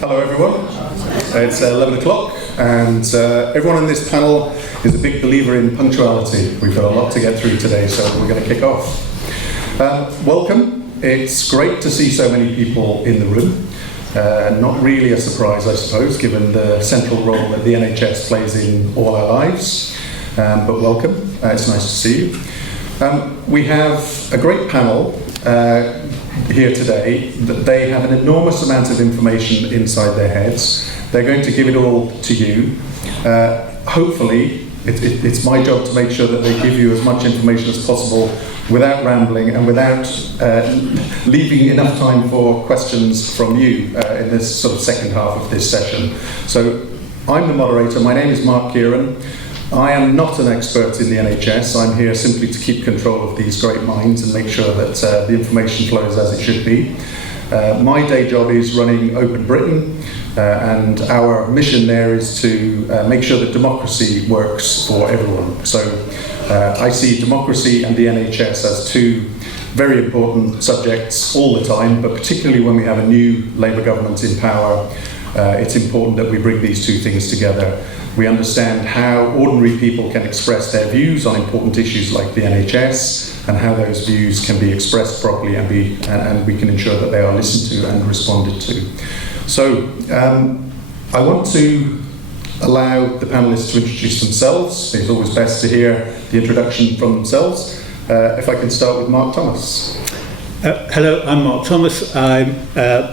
Hello everyone, it's 11 o'clock and everyone on this panel is a big believer in punctuality. We've got a lot to get through today, so we're going to kick off. Welcome, it's great to see so many people in the room. Not really a surprise, I suppose, given the central role that the NHS plays in all our lives, but welcome, it's nice to see you. We have a great panel here today. They have an enormous amount of information inside their heads. They're going to give it all to you. Hopefully, it's my job to make sure that they give you as much information as possible without rambling and without leaving enough time for questions from you in this sort of second half of this session. So I'm the moderator. My name is Kieran. I am not an expert in the NHS. I'm here simply to keep control of these great minds and make sure that the information flows as it should be. My day job is running Open Britain, and our mission there is to make sure that democracy works for everyone. So I see democracy and the NHS as two very important subjects all the time, but particularly when we have a new Labour government in power, it's important that we bring these two things together. We understand how ordinary people can express their views on important issues like the NHS and how those views can be expressed properly and we can ensure that they are listened to and responded to. So I want to allow the panellists to introduce themselves. It's always best to hear the introduction from themselves. If I can start with Mark Thomas. Hello, I'm Mark Thomas. I'm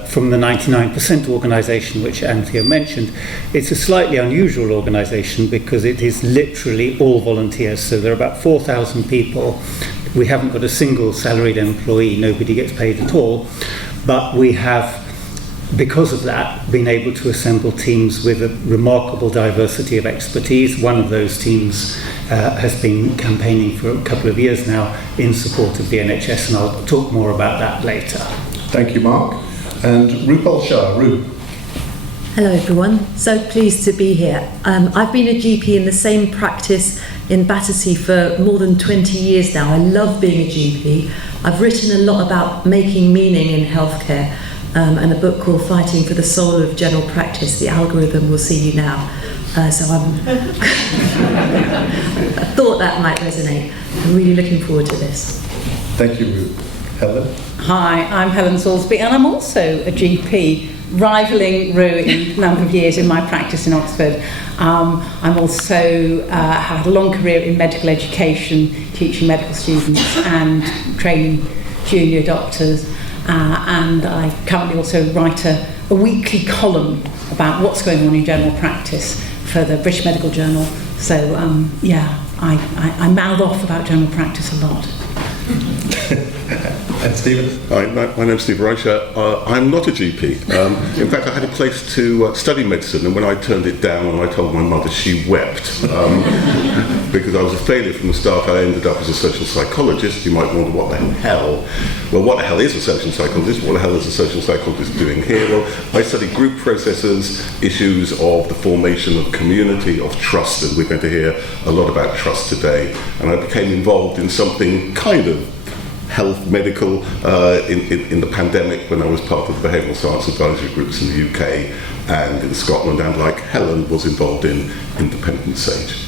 from the 99% organisation which Anthea mentioned. It's a slightly unusual organisation because it is literally all volunteers. So there are about 4,000 people. We haven't got a single salaried employee. Nobody gets paid at all. But we have, because of that, been able to assemble teams with a remarkable diversity of expertise. One of those teams has been campaigning for a couple of years now in support of the NHS, and I'll talk more about that later. Thank you, Mark. And Rupal Shah. Rup. Hello everyone, so pleased to be here. I've been a GP in the same practice in Battersea for more than 20 years now. I love being a GP. I've written a lot about making meaning in healthcare, and a book called Fighting for the Soul of General Practice. The algorithm will see you now. So I thought that might resonate. I'm really looking forward to this. Thank you, Rup. Helen. Hi, I'm Helen Salisbury, and I'm also a GP, rivaling Ru in a number of years in my practice in Oxford. I'm also had a long career in medical education, teaching medical students and training junior doctors. And I currently also write a weekly column about what's going on in general practice for the British Medical Journal. So I mouth off about general practice a lot. And Stephen? Hi, my name's Steve Reicher. I'm not a GP. In fact, I had a place to study medicine, and when I turned it down and I told my mother, she wept. Because I was a failure from the start. I ended up as a social psychologist. You might wonder, what the hell? Well, what the hell is a social psychologist? What the hell is a social psychologist doing here? Well, I study group processes, issues of the formation of community, of trust, and we're going to hear a lot about trust today. And I became involved in something kind of health, medical, in the pandemic when I was part of the behavioural science advisory groups in the UK and in Scotland, and like Helen was involved in Independent Sage.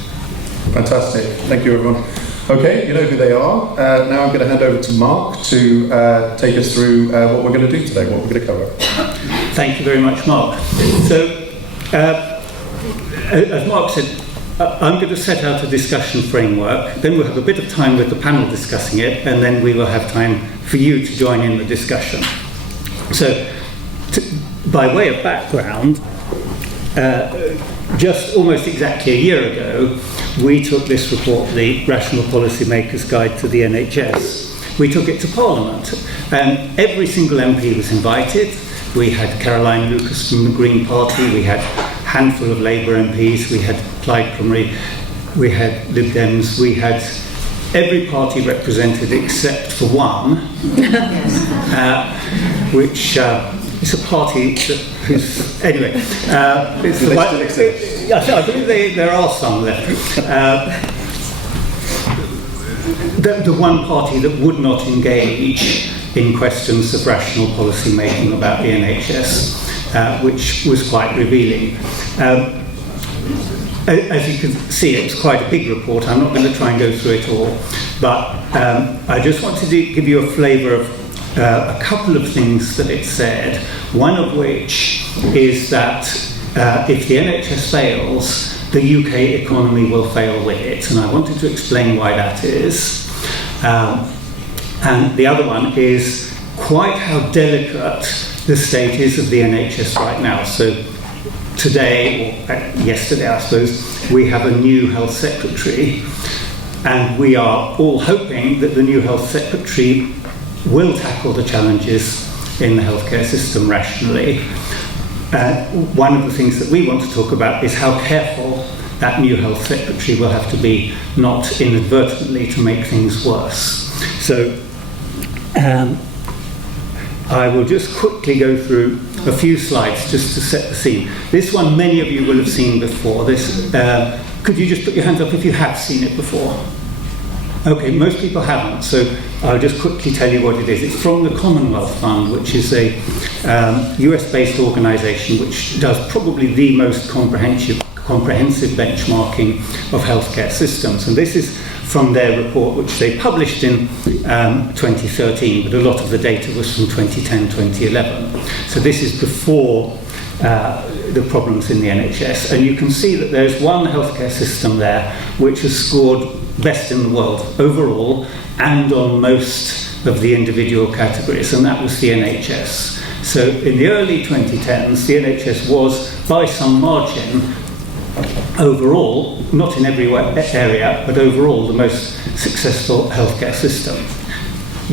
Fantastic. Thank you, everyone. Okay, you know who they are. Now I'm going to hand over to Mark to take us through what we're going to do today, what we're going to cover. Thank you very much, Mark. So, as Mark said, I'm going to set out a discussion framework, then we'll have a bit of time with the panel discussing it, and then we will have time for you to join in the discussion. So, by way of background, just almost exactly a year ago, we took this report, the Rational Policymakers Guide to the NHS. We took it to Parliament, and every single MP was invited. We had Caroline Lucas from the Green Party, we had a handful of Labour MPs, we had Plaid Cymru, we had Lib Dems, we had every party represented except for one, which is a party who's, anyway, it's the one, I believe there are some left. The one party that would not engage in questions of rational policy making about the NHS. which was quite revealing. As you can see, it's quite a big report. I'm not going to try and go through it all, but I just wanted to give you a flavour of a couple of things that it said, one of which is that if the NHS fails, the UK economy will fail with it, and I wanted to explain why that is. And the other one is quite how delicate the state is of the NHS right now. So today, or yesterday I suppose, we have a new health secretary, and we are all hoping that the new health secretary will tackle the challenges in the healthcare system rationally. One of the things that we want to talk about is how careful that new health secretary will have to be, not inadvertently to make things worse. So I will just quickly go through a few slides just to set the scene. This one many of you will have seen before. Could you just put your hands up if you have seen it before? Okay, most people haven't, so I'll just quickly tell you what it is. It's from the Commonwealth Fund, which is a US-based organisation which does probably the most comprehensive benchmarking of healthcare systems. And this is from their report, which they published in 2013, but a lot of the data was from 2010, 2011. So this is before the problems in the NHS. And you can see that there's one healthcare system there which has scored best in the world overall and on most of the individual categories, and that was the NHS. So in the early 2010s, the NHS was, by some margin, overall, not in every area, but overall the most successful healthcare system.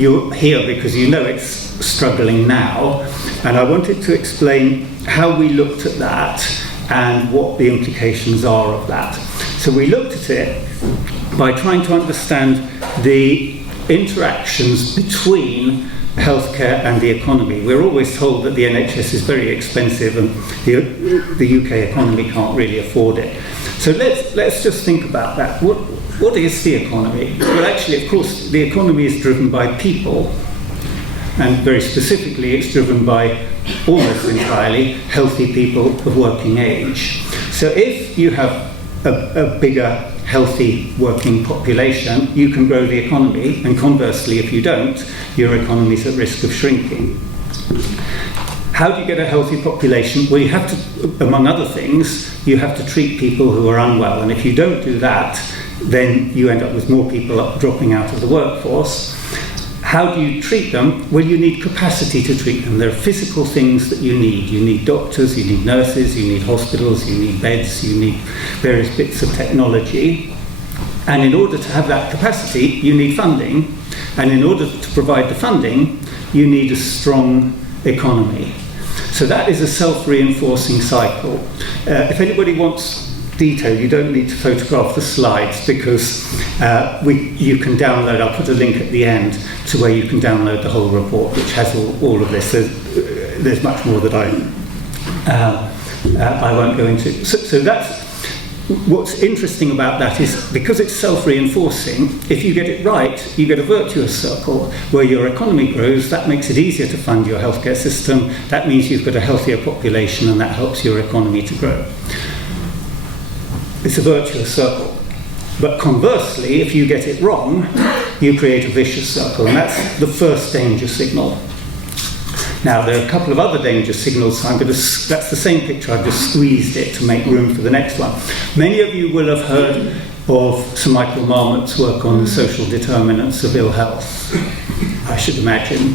You're here because you know it's struggling now, and I wanted to explain how we looked at that and what the implications are of that. So we looked at it by trying to understand the interactions between healthcare and the economy. We're always told that the NHS is very expensive and the UK economy can't really afford it. So let's just think about that. What is the economy? Well, actually, of course, the economy is driven by people, and very specifically, it's driven by almost entirely healthy people of working age. So if you have a bigger, healthy working population, you can grow the economy, and conversely, if you don't, your economy's at risk of shrinking. How do you get a healthy population? Well, you have to, among other things, you have to treat people who are unwell, and if you don't do that, then you end up with more people dropping out of the workforce. How do you treat them? Well, you need capacity to treat them. There are physical things that you need. You need doctors, you need nurses, you need hospitals, you need beds, you need various bits of technology. And in order to have that capacity, you need funding. And in order to provide the funding, you need a strong economy. So that is a self-reinforcing cycle. If anybody wants detail, you don't need to photograph the slides because you can download, I'll put a link at the end to where you can download the whole report, which has all of this. There's much more that I won't go into. So that's what's interesting about that is because it's self-reinforcing, if you get it right, you get a virtuous circle where your economy grows. That makes it easier to fund your healthcare system. That means you've got a healthier population and that helps your economy to grow. It's a virtuous circle. But conversely, if you get it wrong, you create a vicious circle, and that's the first danger signal. Now, there are a couple of other danger signals, so that's the same picture, I've just squeezed it to make room for the next one. Many of you will have heard of Sir Michael Marmot's work on the social determinants of ill health, I should imagine.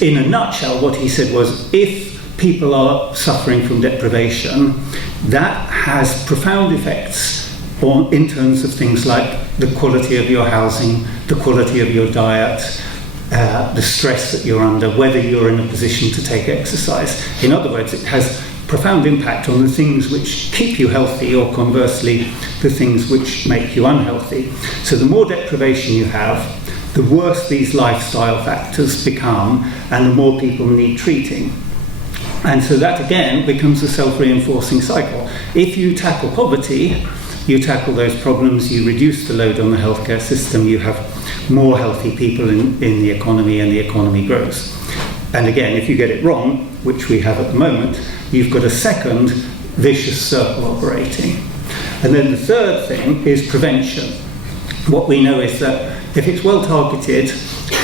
In a nutshell, what he said was, if people are suffering from deprivation, that has profound effects in terms of things like the quality of your housing, the quality of your diet, the stress that you're under, whether you're in a position to take exercise. In other words, it has profound impact on the things which keep you healthy, or conversely, the things which make you unhealthy. So the more deprivation you have, the worse these lifestyle factors become, and the more people need treating. And so that again becomes a self-reinforcing cycle. If you tackle poverty, you tackle those problems, you reduce the load on the healthcare system, you have more healthy people in the economy, and the economy grows. And again, if you get it wrong, which we have at the moment, you've got a second vicious circle operating. And then the third thing is prevention. What we know is that if it's well targeted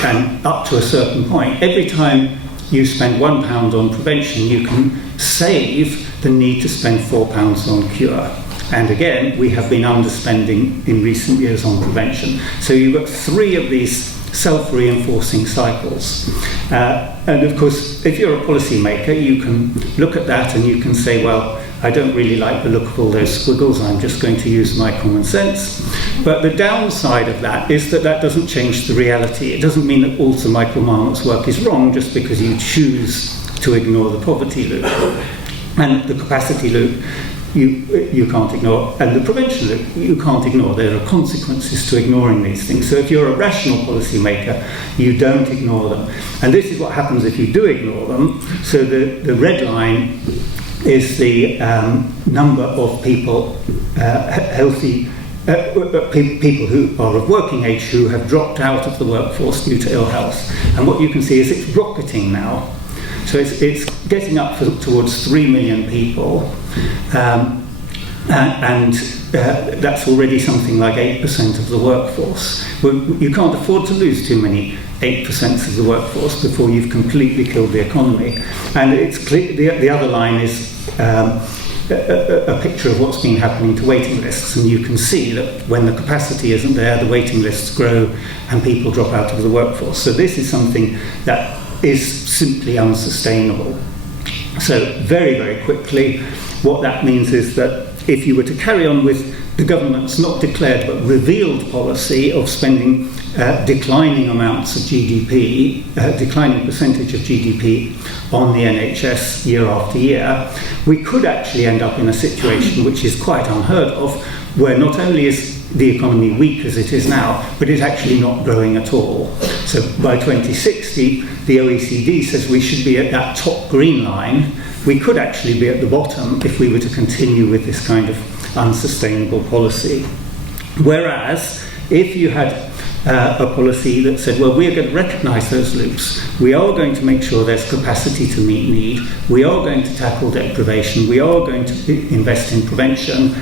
and up to a certain point, every time you spend £1 on prevention, you can save the need to spend £4 on cure. And again, we have been underspending in recent years on prevention. So you've got 3 of these self-reinforcing cycles. And of course, if you're a policymaker, you can look at that and you can say, well, I don't really like the look of all those squiggles, I'm just going to use my common sense. But the downside of that is that that doesn't change the reality. It doesn't mean that all Sir Michael Marmot's work is wrong just because you choose to ignore the poverty loop. And the capacity loop, you can't ignore, and the prevention loop, you can't ignore. There are consequences to ignoring these things. So if you're a rational policymaker, you don't ignore them. And this is what happens if you do ignore them. So the red line is the number of people, people who are of working age who have dropped out of the workforce due to ill health. And what you can see is it's rocketing now. So it's getting up towards 3 million people, and that's already something like 8% of the workforce. You can't afford to lose too many 8% of the workforce before you've completely killed the economy. And it's clear, the other line is a picture of what's been happening to waiting lists, and you can see that when the capacity isn't there, the waiting lists grow and people drop out of the workforce. So this is something that is simply unsustainable. So very, very quickly, what that means is that if you were to carry on with the government's not declared but revealed policy of spending declining amounts of GDP, declining percentage of GDP on the NHS year after year, we could actually end up in a situation which is quite unheard of, where not only is the economy weak as it is now, but it's actually not growing at all. So by 2060, the OECD says we should be at that top green line. We could actually be at the bottom if we were to continue with this kind of unsustainable policy. Whereas, if you had a policy that said, well, we're going to recognise those loops, we are going to make sure there's capacity to meet need, we are going to tackle deprivation, we are going to invest in prevention,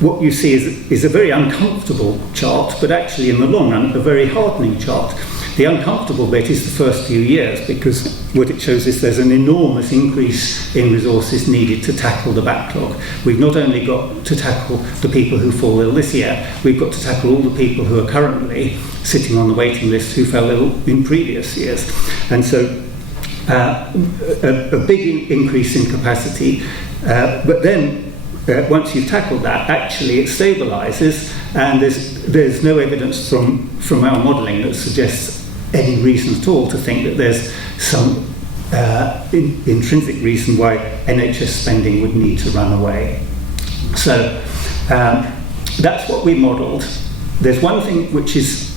what you see is a very uncomfortable chart, but actually in the long run, a very heartening chart. The uncomfortable bit is the first few years, because what it shows is there's an enormous increase in resources needed to tackle the backlog. We've not only got to tackle the people who fall ill this year, we've got to tackle all the people who are currently sitting on the waiting list who fell ill in previous years. And so a big increase in capacity, but then once you've tackled that, actually it stabilises, and there's no evidence from our modelling that suggests any reason at all to think that there's some intrinsic reason why NHS spending would need to run away. So that's what we modelled. There's one thing which is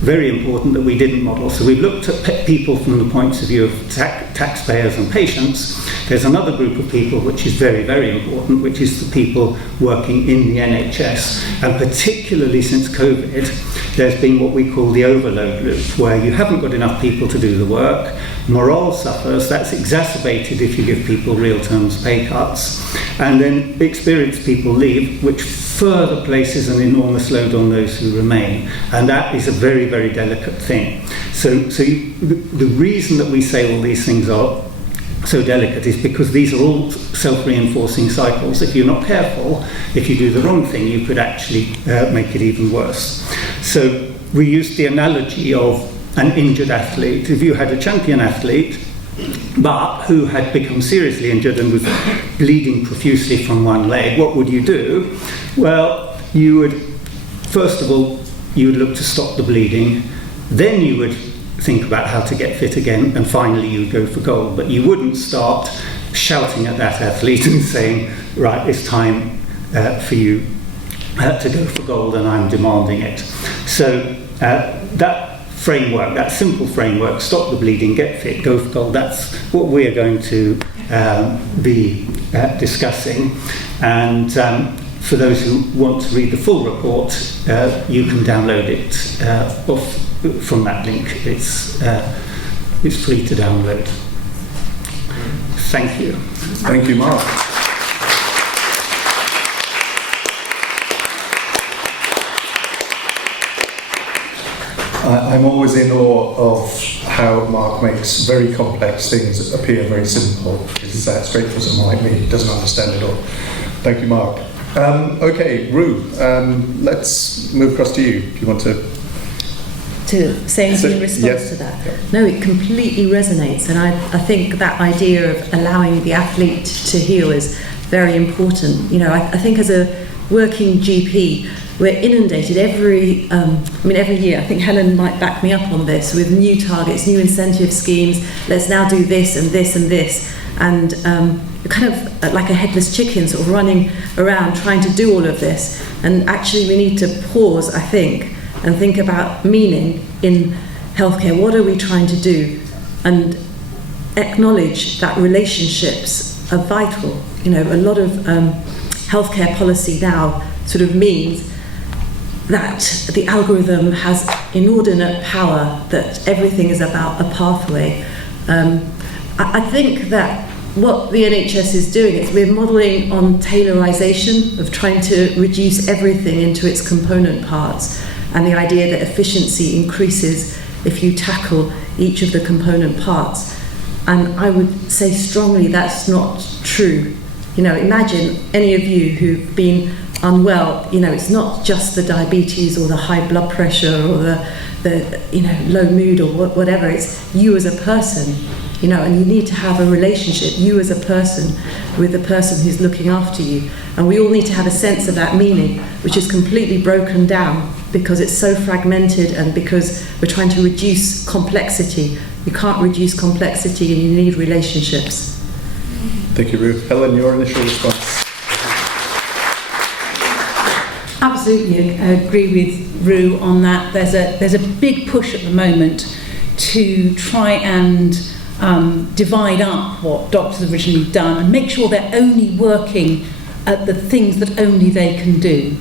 very important that we didn't model. So we've looked at people from the points of view of taxpayers and patients. There's another group of people which is very, very important, which is the people working in the NHS. And particularly since COVID, there's been what we call the overload loop, where you haven't got enough people to do the work, morale suffers, that's exacerbated if you give people real terms pay cuts, and then experienced people leave, which further places an enormous load on those who remain, and that is a very, very delicate thing. The reason that we say all these things are so delicate is because these are all self-reinforcing cycles. If you're not careful, if you do the wrong thing, you could actually make it even worse. So we used the analogy of an injured athlete. If you had a champion athlete, but who had become seriously injured and was bleeding profusely from one leg, what would you do? Well, you would, first of all, you would look to stop the bleeding, then you would think about how to get fit again, and finally you would go for gold. But you wouldn't start shouting at that athlete and saying, right, it's time for you to go for gold and I'm demanding it. So that framework, that simple framework, stop the bleeding, get fit, go for gold, that's what we're going to be discussing. And for those who want to read the full report, you can download it off from that link. It's It's free to download. Thank you. Thank you, Mark. I'm always in awe of how Mark makes very complex things appear very simple. It's great for someone like me who doesn't understand it all. Thank you, Mark. Okay, Ru, let's move across to you. Do you want to say anything in response to that? No, it completely resonates, and I think that idea of allowing the athlete to heal is very important. You know, I think as a working GP, we're inundated every year. I think Helen might back me up on this, with new targets, new incentive schemes. Let's now do this and this and this, and you're kind of like a headless chicken, sort of running around trying to do all of this. And actually, we need to pause, I think, and think about meaning in healthcare. What are we trying to do? And acknowledge that relationships are vital. You know, a lot of healthcare policy now sort of means that the algorithm has inordinate power, that everything is about a pathway. I think that what the NHS is doing is we're modelling on taylorisation, of trying to reduce everything into its component parts, and the idea that efficiency increases if you tackle each of the component parts. And I would say strongly that's not true. You know, imagine any of you who've been unwell. You know, it's not just the diabetes or the high blood pressure or the low mood or whatever. It's you as a person, you know, and you need to have a relationship, you as a person, with the person who's looking after you. And we all need to have a sense of that meaning, which is completely broken down because it's so fragmented and because we're trying to reduce complexity. You can't reduce complexity, and you need relationships. Thank you, Ru. Helen, your initial response. Absolutely agree with Ru on that. There's a big push at the moment to try and divide up what doctors have originally done and make sure they're only working at the things that only they can do.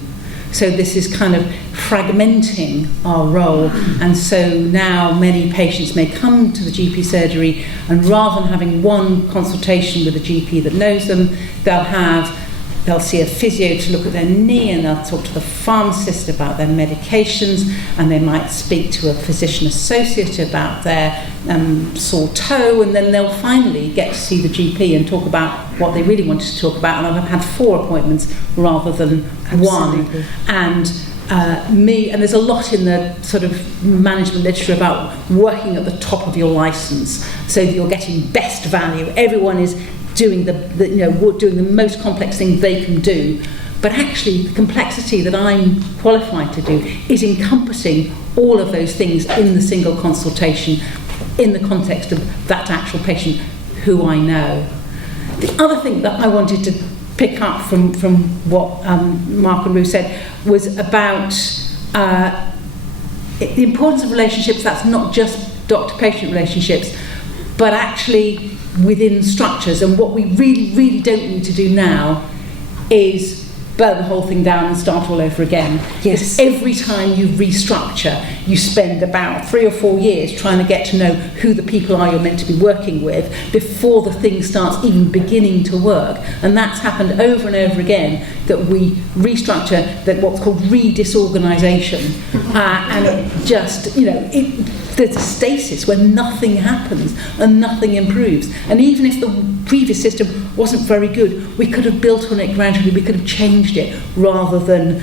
So this is kind of fragmenting our role, and so now many patients may come to the GP surgery, and rather than having one consultation with a GP that knows them, they'll see a physio to look at their knee, and they'll talk to the pharmacist about their medications, and they might speak to a physician associate about their sore toe, and then they'll finally get to see the GP and talk about what they really wanted to talk about. And I've had 4 appointments rather than Absolutely. one. And and there's a lot in the sort of management literature about working at the top of your license so that you're getting best value. Everyone is doing doing the most complex thing they can do, but actually the complexity that I'm qualified to do is encompassing all of those things in the single consultation in the context of that actual patient who I know. The other thing that I wanted to pick up from what Mark and Ru said was about the importance of relationships. That's not just doctor-patient relationships, but actually within structures. And what we really, really don't need to do now is burn the whole thing down and start all over again. Yes. Every time you restructure, you spend about 3 or 4 years trying to get to know who the people are you're meant to be working with before the thing starts even beginning to work. And that's happened over and over again, that we restructure, that what's called re-disorganisation, and it just, there's a stasis where nothing happens and nothing improves. And even if the previous system wasn't very good, we could have built on it gradually, we could have changed it rather than,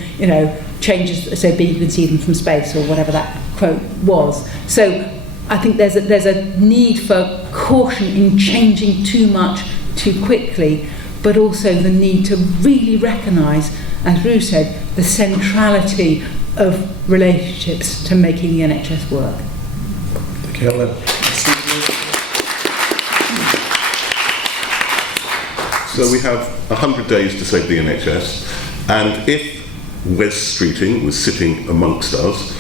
changes so big you can see them from space, or whatever that quote was. So I think there's a need for caution in changing too much too quickly, but also the need to really recognise, as Ru said, the centrality of relationships to making the NHS work. Thank you, Helen. So we have 100 days to save the NHS, and if Wes Streeting was sitting amongst us,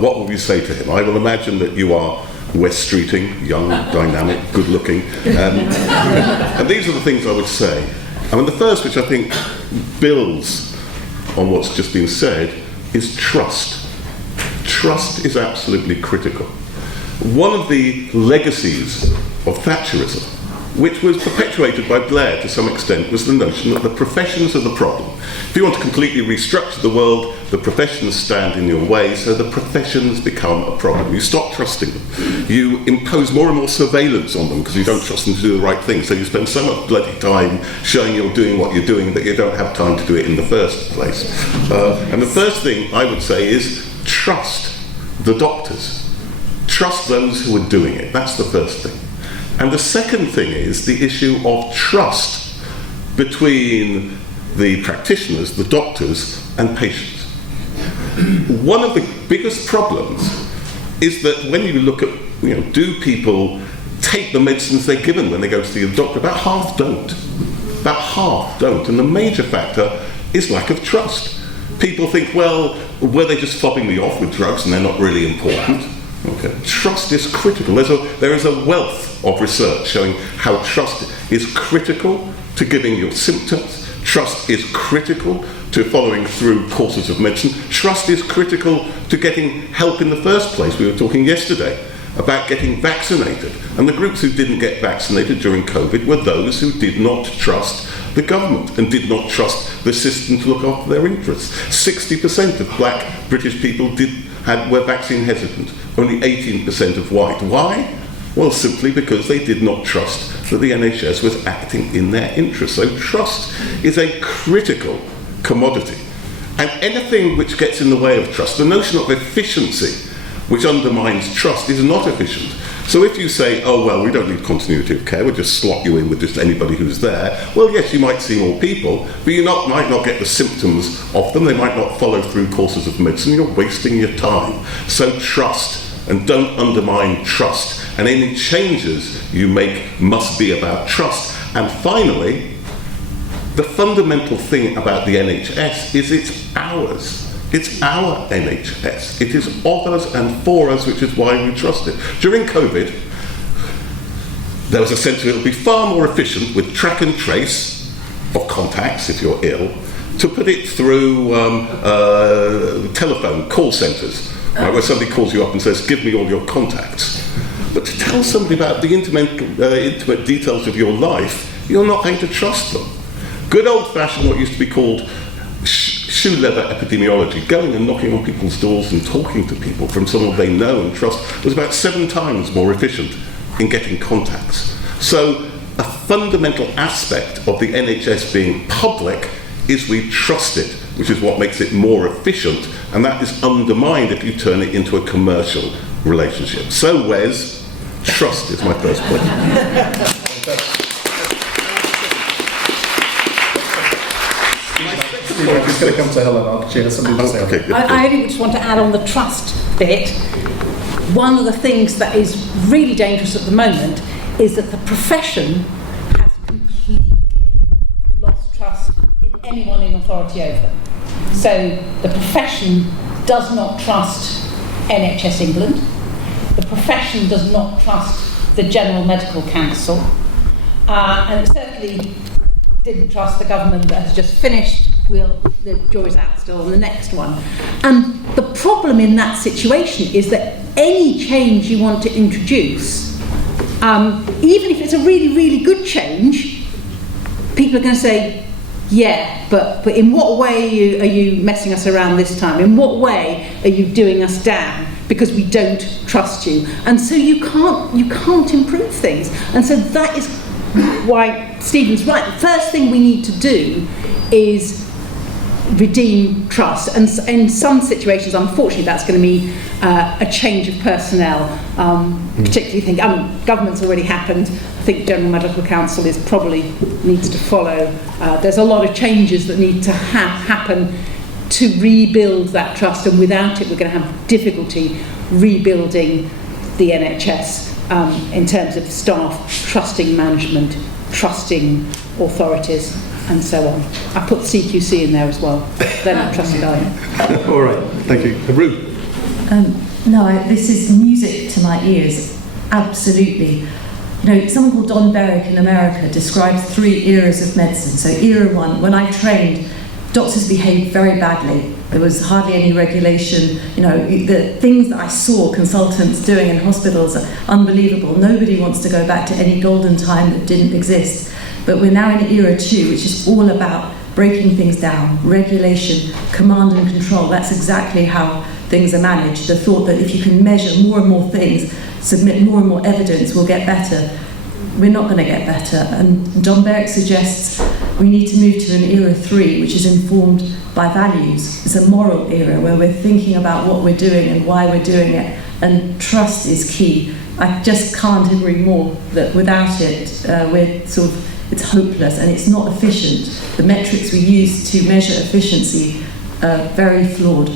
what would you say to him? I will imagine that you are Wes Streeting, young, dynamic, good-looking, and these are the things I would say. I mean, the first, which I think builds on what's just been said, is trust. Trust is absolutely critical. One of the legacies of Thatcherism, which was perpetuated by Blair to some extent, was the notion that the professions are the problem. If you want to completely restructure the world, the professions stand in your way, so the professions become a problem. You stop trusting them. You impose more and more surveillance on them because you don't trust them to do the right thing. So you spend so much bloody time showing you're doing what you're doing that you don't have time to do it in the first place. And the first thing I would say is trust the doctors. Trust those who are doing it. That's the first thing. And the second thing is the issue of trust between the practitioners, the doctors, and patients. One of the biggest problems is that when you look at, do people take the medicines they're given when they go to see the doctor? About half don't. About half don't. And the major factor is lack of trust. People think, well, were they just fobbing me off with drugs and they're not really important? Okay. Trust is critical. There is a wealth of research showing how trust is critical to giving your symptoms. Trust is critical to following through courses of medicine. Trust is critical to getting help in the first place. We were talking yesterday about getting vaccinated. And the groups who didn't get vaccinated during COVID were those who did not trust the government and did not trust the system to look after their interests. 60% of black British people were vaccine hesitant, only 18% of white. Why? Well, simply because they did not trust that the NHS was acting in their interests. So trust is a critical commodity. And anything which gets in the way of trust, the notion of efficiency, which undermines trust, is not efficient. So if you say, oh, well, we don't need continuity of care, we'll just slot you in with just anybody who's there, well, yes, you might see more people, but you might not get the symptoms of them, they might not follow through courses of medicine, you're wasting your time. So trust, and don't undermine trust. And any changes you make must be about trust. And finally, the fundamental thing about the NHS is it's ours. It's our NHS. It is of us and for us, which is why we trust it. During COVID, there was a sense that it would be far more efficient with track and trace of contacts, if you're ill, to put it through telephone call centres, right, where somebody calls you up and says, give me all your contacts. But to tell somebody about the intimate details of your life, you're not going to trust them. Good old-fashioned, what used to be called shoe leather epidemiology, going and knocking on people's doors and talking to people from someone they know and trust, was about 7 times more efficient in getting contacts. So a fundamental aspect of the NHS being public is we trust it, which is what makes it more efficient, and that is undermined if you turn it into a commercial relationship. So Wes, trust is my first point. I'm just going to come to Helen. She has something to say. Okay. I only just want to add on the trust bit. One of the things that is really dangerous at the moment is that the profession has completely lost trust in anyone in authority over them. So the profession does not trust NHS England. The profession does not trust the General Medical Council. And it certainly didn't trust the government that has just finished. The jury's out still on the next one. And the problem in that situation is that any change you want to introduce, even if it's a really, really good change, people are going to say, yeah, but in what way are you messing us around this time? In what way are you doing us down? Because we don't trust you. And so you can't improve things. And so that is why Stephen's right. The first thing we need to do is redeem trust, and in some situations, unfortunately, that's going to mean a change of personnel. Particularly, think government's already happened. I think General Medical Council probably needs to follow. There's a lot of changes that need to happen to rebuild that trust, and without it, we're going to have difficulty rebuilding the NHS in terms of staff trusting management, trusting authorities, and so on. I put CQC in there as well. They're not trusted either. All right, thank you. Ruth? This is music to my ears, absolutely. Someone called Don Berwick in America describes 3 eras of medicine. So era 1, when I trained, doctors behaved very badly. There was hardly any regulation. You know, the things that I saw consultants doing in hospitals are unbelievable. Nobody wants to go back to any golden time that didn't exist. But we're now in era 2, which is all about breaking things down, regulation, command and control. That's exactly how things are managed. The thought that if you can measure more and more things, submit more and more evidence, we'll get better. We're not going to get better. And John Berwick suggests we need to move to an era 3, which is informed by values. It's a moral era where we're thinking about what we're doing and why we're doing it. And trust is key. I just can't agree more that without it, it's hopeless and it's not efficient. The metrics we use to measure efficiency are very flawed.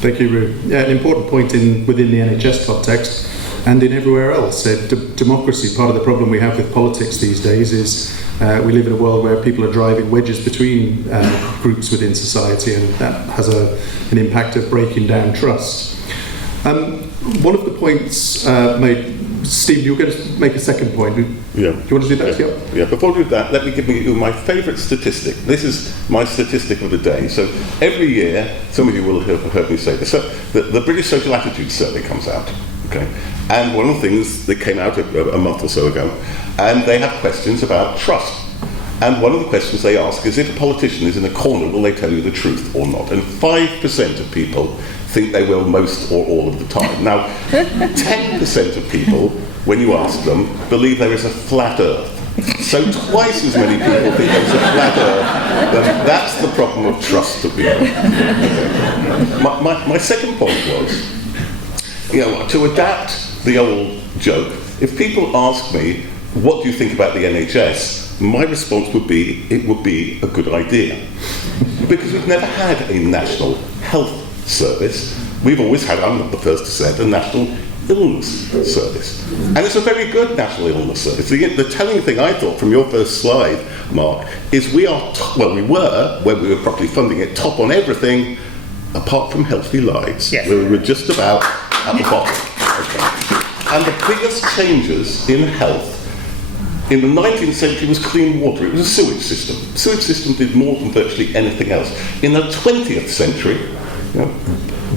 Thank you, Ru. Yeah, an important point within the NHS context and in everywhere else. Democracy, part of the problem we have with politics these days is we live in a world where people are driving wedges between groups within society, and that has an impact of breaking down trust. One of the points made, Steve, you were going to make a second point. Yeah. Do you want to do that? Yeah. Before we do that, let me give you my favourite statistic. This is my statistic of the day. So every year, some of you will have heard me say this. So the British Social Attitude Survey comes out. Okay. And one of the things that came out a month or so ago, and they have questions about trust. And one of the questions they ask is, if a politician is in a corner, will they tell you the truth or not? And 5% of people think they will most or all of the time. Now, 10% of people, when you ask them, believe there is a flat Earth. So twice as many people think there's a flat Earth. Then that's the problem of trust that we have. Okay. My second point was, to adapt the old joke, if people ask me, what do you think about the NHS? My response would be, it would be a good idea. Because we've never had a national health service. We've always had, I'm not the first to say it, a national illness service. And it's a very good national illness service. The telling thing I thought from your first slide, Mark, is we were, when we were properly funding it, top on everything apart from healthy lives. Yes. We were just about at the bottom. Okay. And the biggest changes in health in the 19th century was clean water. It was a sewage system. The sewage system did more than virtually anything else. In the 20th century,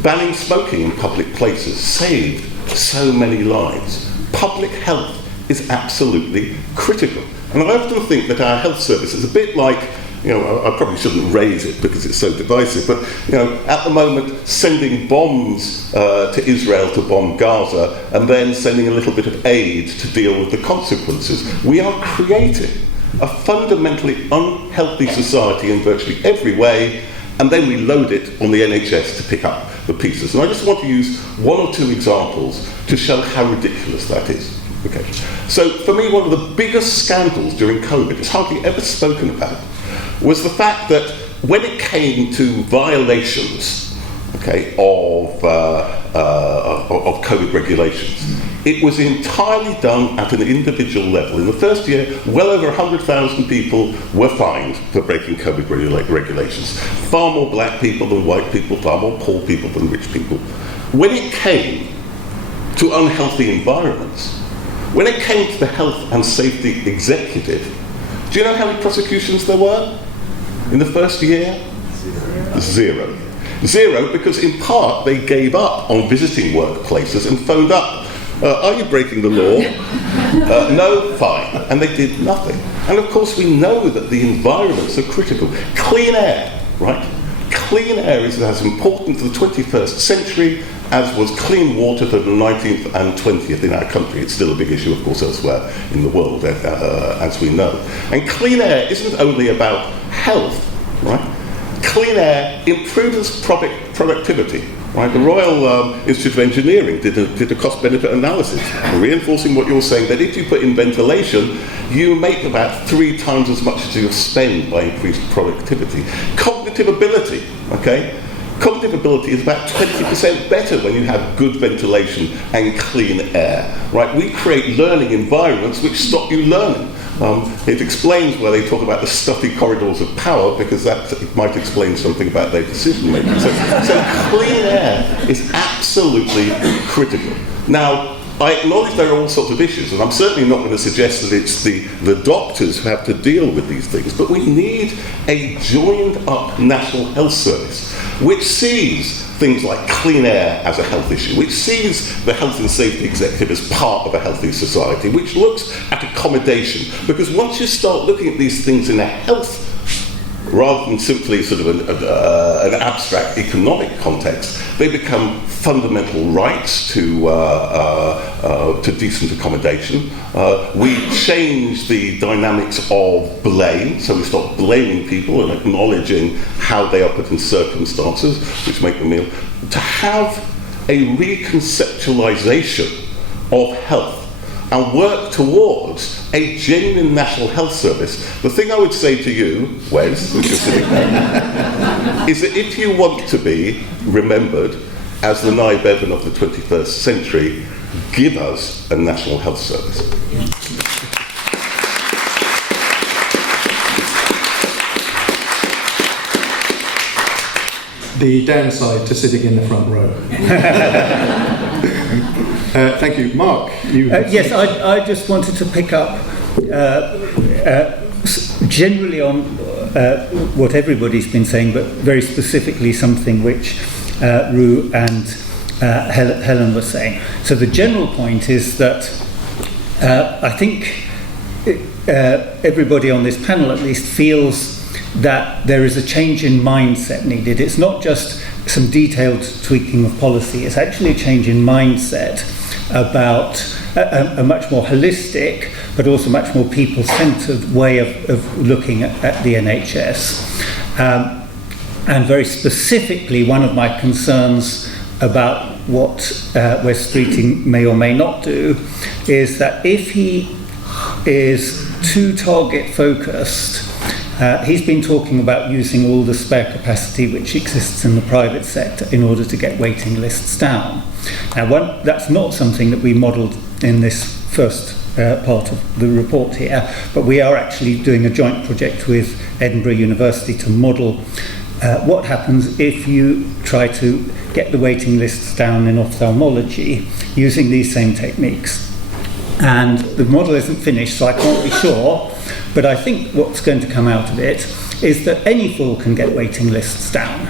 banning smoking in public places saved so many lives. Public health is absolutely critical. And I often think that our health service is a bit like, I probably shouldn't raise it because it's so divisive, but at the moment sending bombs to Israel to bomb Gaza and then sending a little bit of aid to deal with the consequences. We are creating a fundamentally unhealthy society in virtually every way, and then we load it on the NHS to pick up the pieces. And I just want to use one or two examples to show how ridiculous that is. Okay. So for me, one of the biggest scandals during COVID, it's hardly ever spoken about, was the fact that when it came to violations, of COVID regulations, it was entirely done at an individual level. In the first year, well over 100,000 people were fined for breaking COVID regulations. Far more black people than white people, far more poor people than rich people. When it came to unhealthy environments, when it came to the health and safety executive, do you know how many prosecutions there were in the first year? Zero. Zero, because in part they gave up on visiting workplaces and phoned up. Are you breaking the law? No, fine. And they did nothing. And of course we know that the environments are critical. Clean air, right? Clean air is as important for the 21st century as was clean water for the 19th and 20th in our country. It's still a big issue, of course, elsewhere in the world, as we know. And clean air isn't only about health, right? Clean air improves productivity. Right? The Royal Institute of Engineering did a cost-benefit analysis, reinforcing what you're saying, that if you put in ventilation, you make about 3 times as much as you spend by increased productivity. Cognitive ability, okay? Cognitive ability is about 20% better when you have good ventilation and clean air, right? We create learning environments which stop you learning. It explains why they talk about the stuffy corridors of power, because that might explain something about their decision making. So clean air is absolutely critical. Now, I acknowledge there are all sorts of issues, and I'm certainly not going to suggest that it's the doctors who have to deal with these things, but we need a joined up national health service which sees things like clean air as a health issue, which sees the health and safety executive as part of a healthy society, which looks at accommodation. Because once you start looking at these things in a health rather than simply sort of an abstract economic context, they become fundamental rights to decent accommodation. We change the dynamics of blame, so we stop blaming people and acknowledging how they are put in circumstances which make them ill. To have a reconceptualization of health and work towards a genuine national health service. The thing I would say to you, Wes, which you're sitting there, is that if you want to be remembered as the Nye Bevan of the 21st century, give us a national health service. The downside to sitting in the front row. Thank you. Mark, you... Yes, I just wanted to pick up generally on what everybody's been saying, but very specifically something which Ru and Helen were saying. So the general point is that I think everybody on this panel at least feels that there is a change in mindset needed. It's not just some detailed tweaking of policy, it's actually a change in mindset about a much more holistic but also much more people-centred way of looking at the NHS. And very specifically, one of my concerns about what Wes Streeting may or may not do is that if he is too target-focused, he's been talking about using all the spare capacity which exists in the private sector in order to get waiting lists down. Now, that's not something that we modelled in this first part of the report here, but we are actually doing a joint project with Edinburgh University to model what happens if you try to get the waiting lists down in ophthalmology using these same techniques. And the model isn't finished, so I can't be sure, but I think what's going to come out of it is that any fool can get waiting lists down.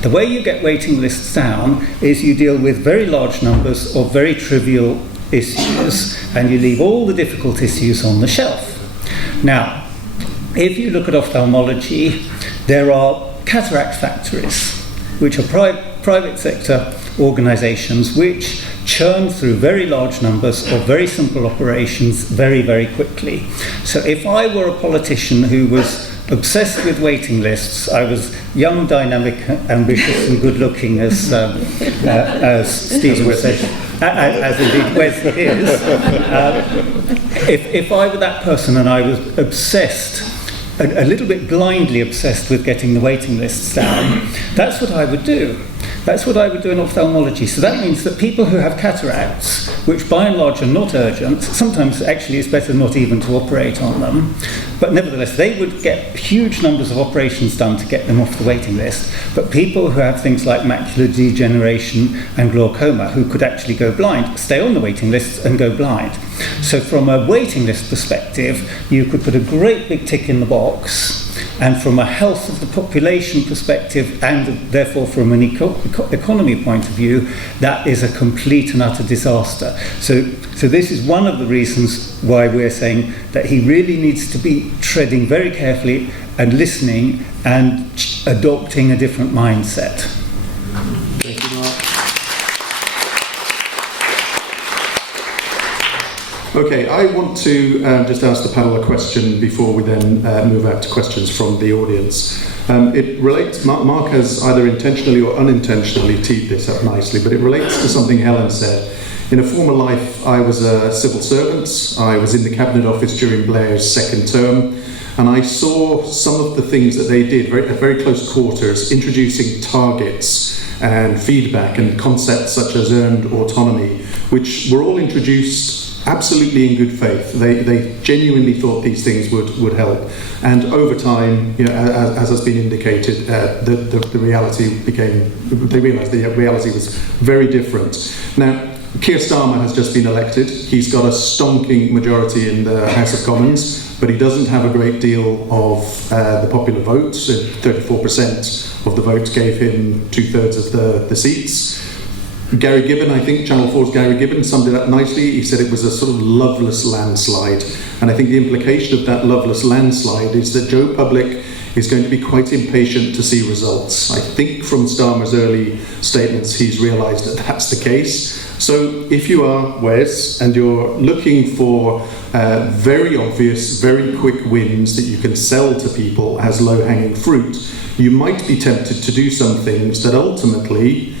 The way you get waiting lists down is you deal with very large numbers of very trivial issues and you leave all the difficult issues on the shelf. Now, if you look at ophthalmology, there are cataract factories, which are private sector organisations which churn through very large numbers of very simple operations very, very quickly. So if I were a politician who was obsessed with waiting lists, I was young, dynamic, ambitious and good-looking, as Stephen was saying, as indeed Wes is. If I were that person and I was obsessed, a little bit blindly obsessed with getting the waiting lists down, that's what I would do. That's what I would do in ophthalmology. So that means that people who have cataracts, which by and large are not urgent, sometimes actually it's better not even to operate on them, but nevertheless they would get huge numbers of operations done to get them off the waiting list. But people who have things like macular degeneration and glaucoma, who could actually go blind, stay on the waiting list and go blind. So from a waiting list perspective, you could put a great big tick in the box, and from a health of the population perspective, and therefore from an economy point of view, that is a complete and utter disaster. So this is one of the reasons why we're saying that he really needs to be treading very carefully and listening and adopting a different mindset. Thank you, Mark. Okay, I want to just ask the panel a question before we then move out to questions from the audience. It relates, Mark has either intentionally or unintentionally teed this up nicely, but it relates to something Helen said. In a former life, I was a civil servant. I was in the Cabinet Office during Blair's second term, and I saw some of the things that they did at very close quarters, introducing targets and feedback and concepts such as earned autonomy, which were all introduced absolutely in good faith. They genuinely thought these things would help, and over time, you know, as has been indicated, the reality became. They realised the reality was very different. Now, Keir Starmer has just been elected. He's got a stonking majority in the House of Commons, but he doesn't have a great deal of the popular vote. 34% of the vote gave him 2/3 of the seats. Gary Gibbon, I think, Channel 4's Gary Gibbon summed it up nicely. He said it was a sort of loveless landslide. And I think the implication of that loveless landslide is that Joe Public is going to be quite impatient to see results. I think from Starmer's early statements, he's realised that that's the case. So if you are, Wes, and you're looking for very obvious, very quick wins that you can sell to people as low-hanging fruit, you might be tempted to do some things that ultimately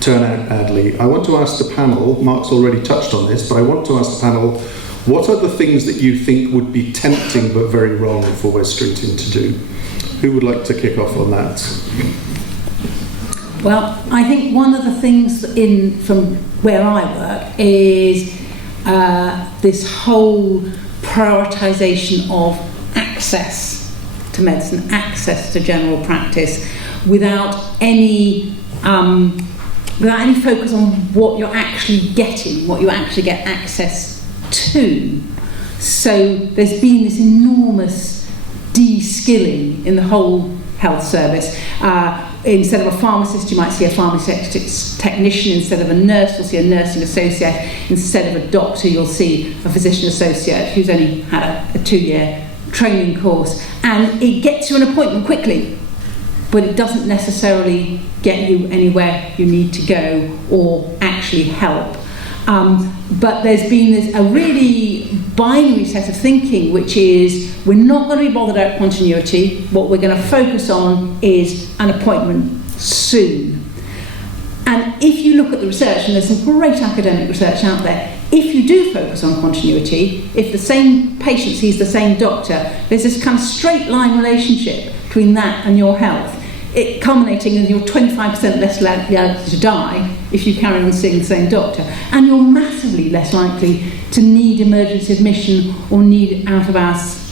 turn out badly. I want to ask the panel, Mark's already touched on this, but I want to ask the panel, what are the things that you think would be tempting but very wrong for Wes Streeting to do? Who would like to kick off on that? Well, I think one of the things from where I work is this whole prioritisation of access to medicine, access to general practice, without any focus on what you're actually getting, what you actually get access to. So there's been this enormous de-skilling in the whole health service. Instead of a pharmacist, you might see a pharmacist technician. Instead of a nurse, you'll see a nursing associate. Instead of a doctor, you'll see a physician associate who's only had a 2-year training course. And it gets you an appointment quickly, but it doesn't necessarily get you anywhere you need to go or actually help. But there's been a really binary set of thinking, which is we're not going to be bothered about continuity. What we're going to focus on is an appointment soon. And if you look at the research, and there's some great academic research out there, if you do focus on continuity, if the same patient sees the same doctor, there's this kind of straight line relationship between that and your health. It culminating in you're 25% less likely to die if you carry on seeing the same doctor, and you're massively less likely to need emergency admission or need out-of-hours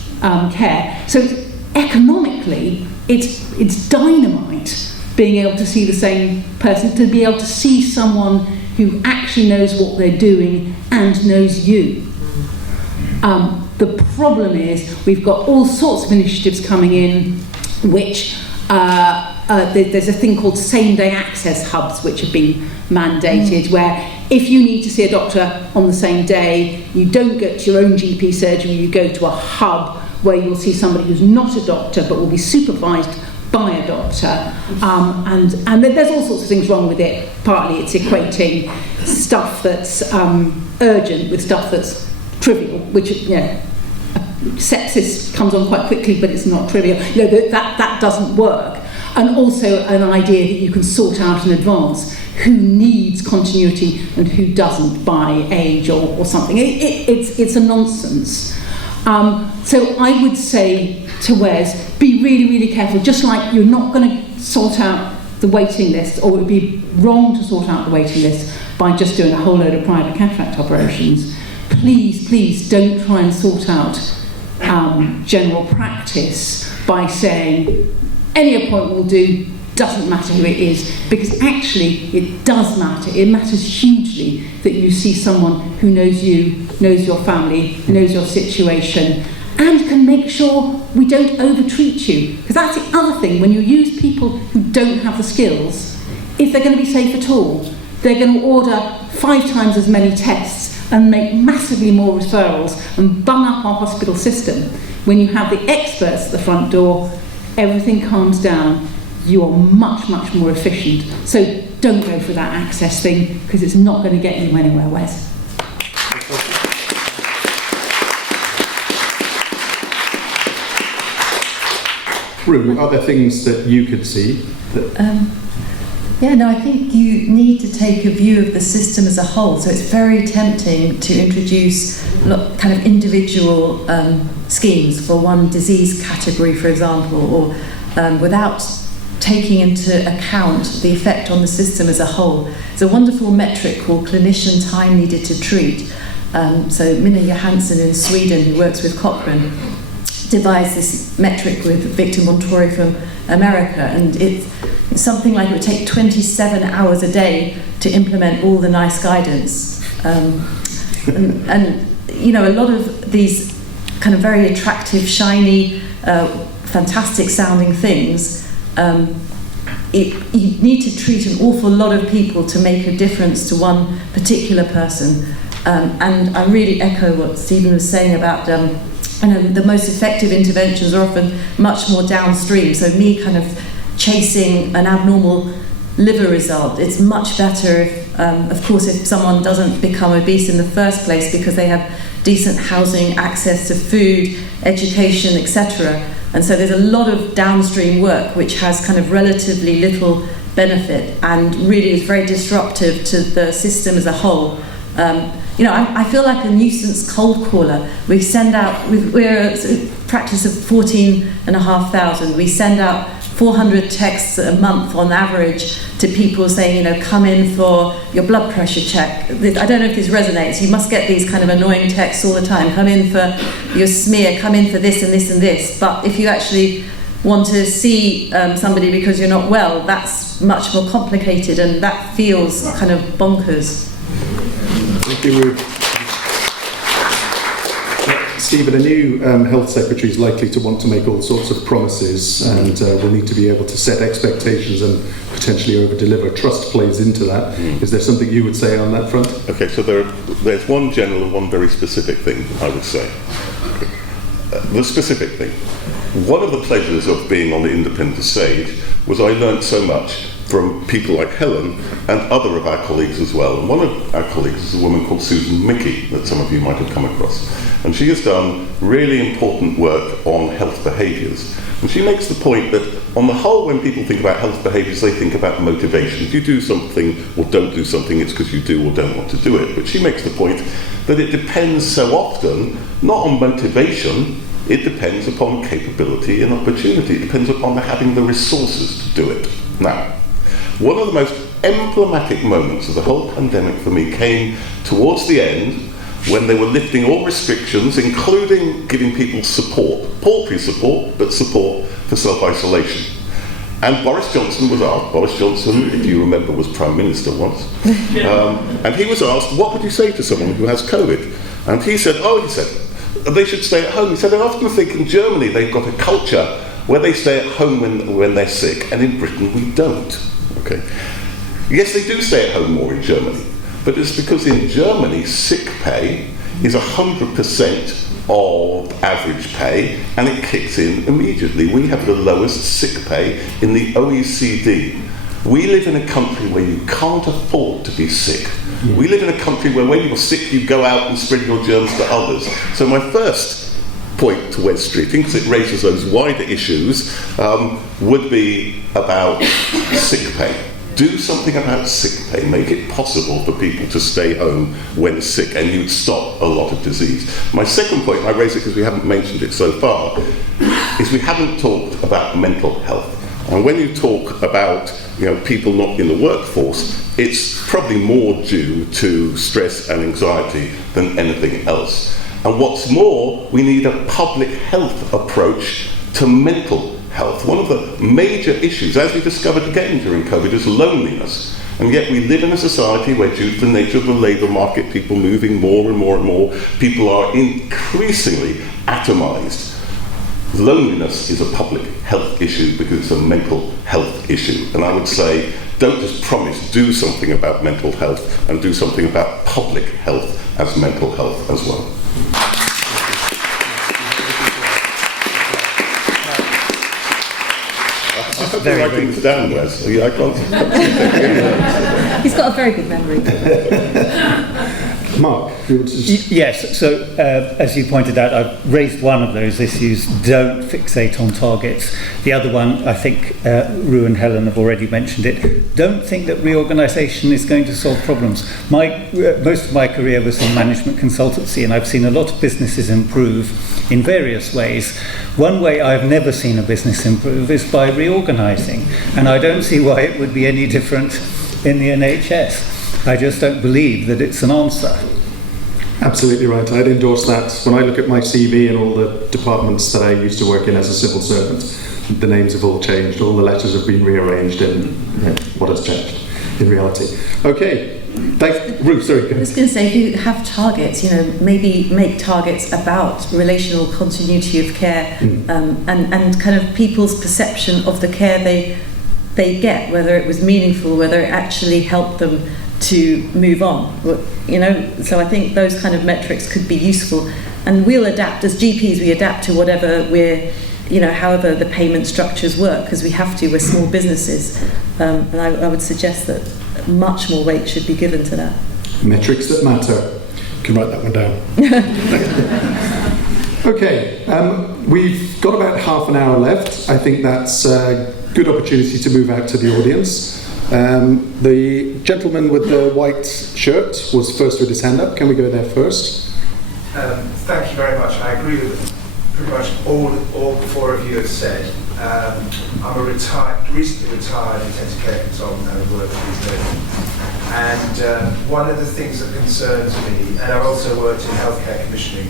care. So economically, it's dynamite being able to see the same person, to be able to see someone who actually knows what they're doing and knows you. The problem is we've got all sorts of initiatives coming in which there's a thing called same-day access hubs which have been mandated, where if you need to see a doctor on the same day, you don't go to your own GP surgery, you go to a hub where you'll see somebody who's not a doctor but will be supervised by a doctor. And there's all sorts of things wrong with it. Partly it's equating stuff that's urgent with stuff that's trivial, which, sepsis comes on quite quickly, but it's not trivial. That doesn't work. And also an idea that you can sort out in advance who needs continuity and who doesn't by age or something. It's a nonsense. So I would say to Wes, be really, really careful. Just like you're not going to sort out the waiting list, or it would be wrong to sort out the waiting list by just doing a whole load of private cataract operations. Please don't try and sort out general practice by saying any appointment will do, doesn't matter who it is, because actually it does matter. It matters hugely that you see someone who knows you, knows your family, knows your situation, and can make sure we don't over-treat you. Because that's the other thing, when you use people who don't have the skills, if they're going to be safe at all, they're going to order 5 times as many tests and make massively more referrals and bung up our hospital system. When you have the experts at the front door, everything calms down, you are much, much more efficient. So don't go for that access thing, because it's not going to get you anywhere, Wes. Ru, are there things that you could see that I think you need to take a view of the system as a whole. So it's very tempting to introduce kind of individual schemes for one disease category, for example, or without taking into account the effect on the system as a whole. There's a wonderful metric called clinician time needed to treat. So Minna Johansson in Sweden, who works with Cochrane, devised this metric with Victor Montori from America, and something like it would take 27 hours a day to implement all the nice guidance. And you know, a lot of these kind of very attractive, shiny, fantastic sounding things, you need to treat an awful lot of people to make a difference to one particular person. And I really echo what Stephen was saying about the most effective interventions are often much more downstream. So me kind of chasing an abnormal liver result, it's much better if, of course, if someone doesn't become obese in the first place because they have decent housing, access to food, education, etc. And so there's a lot of downstream work which has kind of relatively little benefit and really is very disruptive to the system as a whole. You know, I feel like a nuisance cold caller. We send out, we're a practice of 14,500. We send out 400 texts a month on average to people saying, you know, come in for your blood pressure check. I don't know if this resonates. You must get these kind of annoying texts all the time. Come in for your smear, come in for this and this and this. But if you actually want to see somebody because you're not well, that's much more complicated, and that feels kind of bonkers. Thank you, Ruth. Stephen, a new health secretary is likely to want to make all sorts of promises, and will need to be able to set expectations and potentially over-deliver. Trust plays into that. Is there something you would say on that front? Okay, so there's one general and one very specific thing, I would say. The specific thing. One of the pleasures of being on the independent stage was I learned so much from people like Helen and other of our colleagues as well. And one of our colleagues is a woman called Susan Mickey, that some of you might have come across. And she has done really important work on health behaviours. And she makes the point that, on the whole, when people think about health behaviours, they think about motivation. If you do something or don't do something, it's because you do or don't want to do it. But she makes the point that it depends so often, not on motivation, it depends upon capability and opportunity. It depends upon having the resources to do it. Now, one of the most emblematic moments of the whole pandemic for me came towards the end, when they were lifting all restrictions, including giving people support, paltry support, but support for self-isolation. And Boris Johnson was asked, Boris Johnson, if you remember, was Prime Minister once, and he was asked, what would you say to someone who has COVID? And he said, they should stay at home. He said, I often think in Germany they've got a culture where they stay at home when they're sick, and in Britain we don't. Okay. Yes, they do stay at home more in Germany, but it's because in Germany sick pay is 100% of average pay, and it kicks in immediately. We have the lowest sick pay in the OECD. We live in a country where you can't afford to be sick. We live in a country where when you're sick you go out and spread your germs to others. So my first point to Wes Streeting, because it raises those wider issues, would be about sick pay. Do something about sick pay. Make it possible for people to stay home when sick, and you'd stop a lot of disease. My second point, and I raise it because we haven't mentioned it so far, is we haven't talked about mental health. And when you talk about, you know, people not in the workforce, it's probably more due to stress and anxiety than anything else. And what's more, we need a public health approach to mental health. One of the major issues, as we discovered again during COVID, is loneliness. And yet we live in a society where, due to the nature of the labour market, people moving more and more and more, people are increasingly atomised. Loneliness is a public health issue because it's a mental health issue. And I would say, don't just promise, do something about mental health, and do something about public health as mental health as well. I hope you're writing this down, Wes. I can't. He's got a very good memory. Mark, you want to just... Yes, so as you pointed out, I've raised one of those issues, don't fixate on targets. The other one, I think Ru and Helen have already mentioned it, don't think that reorganisation is going to solve problems. Most of my career was in management consultancy, and I've seen a lot of businesses improve in various ways. One way I've never seen a business improve is by reorganising, and I don't see why it would be any different in the NHS. I just don't believe that it's an answer. Absolutely right. I'd endorse that. When I look at my CV and all the departments that I used to work in as a civil servant, the names have all changed, all the letters have been rearranged, and what has changed in reality. Okay, Ruth, sorry. I was going to say, if you have targets, maybe make targets about relational continuity of care, and kind of people's perception of the care they get, whether it was meaningful, whether it actually helped them to move on. So I think those kind of metrics could be useful, and we'll adapt as GPs. We adapt to whatever however the payment structures work, because we have to. We're small businesses, and I would suggest that much more weight should be given to that. Metrics that matter. You can write that one down. Okay, we've got about half an hour left. I think that's a good opportunity to move out to the audience. The gentleman with the white shirt was first with his hand up. Can we go there first? Thank you very much. I agree with pretty much all four of you have said. I'm a recently retired intensive care consultant and I've worked these days. And one of the things that concerns me, and I've also worked in healthcare commissioning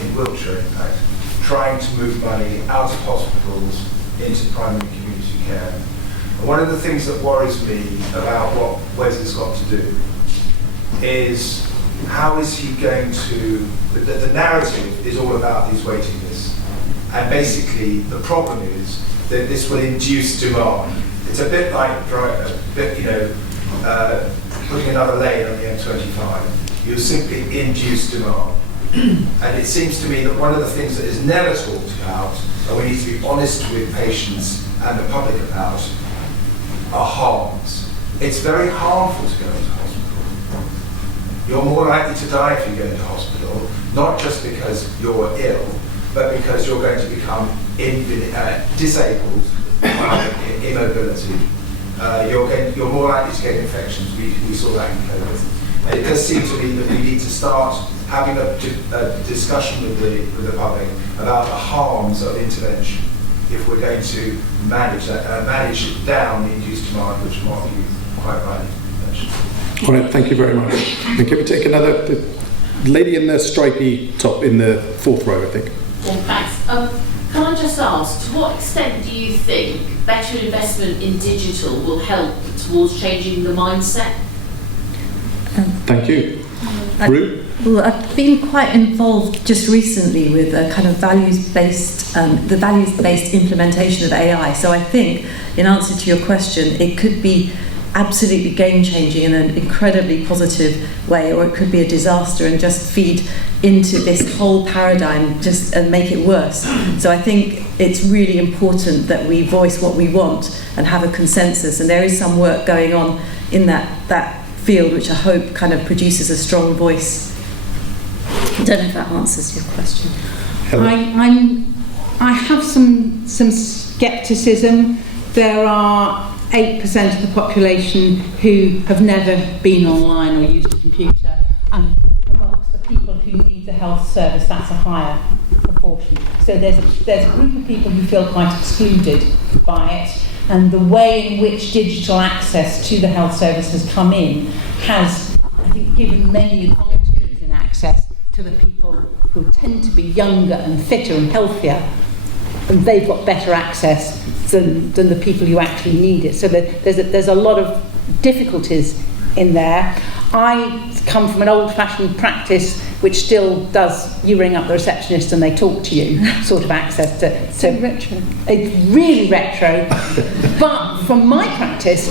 in Wiltshire, in fact, trying to move money out of hospitals into primary community care. And one of the things that worries me about what Wes has got to do is how is he going to, the narrative is all about these waiting lists. And basically the problem is that this will induce demand. It's a bit like putting another lane on the M25. You'll simply induce demand. And it seems to me that one of the things that is never talked about, and we need to be honest with patients and the public about, are harms. It's very harmful to go into hospital. You're more likely to die if you go into hospital, not just because you're ill, but because you're going to become disabled, immobility. You're more likely to get infections. We saw that in COVID. And it does seem to me that we need to start having a discussion with the public about the harms of intervention if we're going to manage down the induced demand, which Mark, you quite rightly mentioned. All right, thank you very much. And can we take the lady in the stripy top in the fourth row, I think. Yeah, thanks. Can I just ask, to what extent do you think better investment in digital will help towards changing the mindset? Thank you. Ruth? Well, I've been quite involved just recently with a kind of values-based implementation of AI. So I think, in answer to your question, it could be absolutely game-changing in an incredibly positive way, or it could be a disaster and just feed into this whole paradigm and make it worse. So I think it's really important that we voice what we want and have a consensus, and there is some work going on in that field which I hope kind of produces a strong voice. I don't know if that answers your question. I have some scepticism. There are 8% of the population who have never been online or used a computer, and amongst the people who need the health service, that's a higher proportion. So there's a group of people who feel quite excluded by it, and the way in which digital access to the health service has come in has, I think, given many advantages in access to the people who tend to be younger and fitter and healthier, and they've got better access than the people who actually need it. So there's a lot of difficulties in there. I come from an old-fashioned practice which still does, you ring up the receptionist and they talk to you, sort of access to... So retro. It's really retro. But from my practice,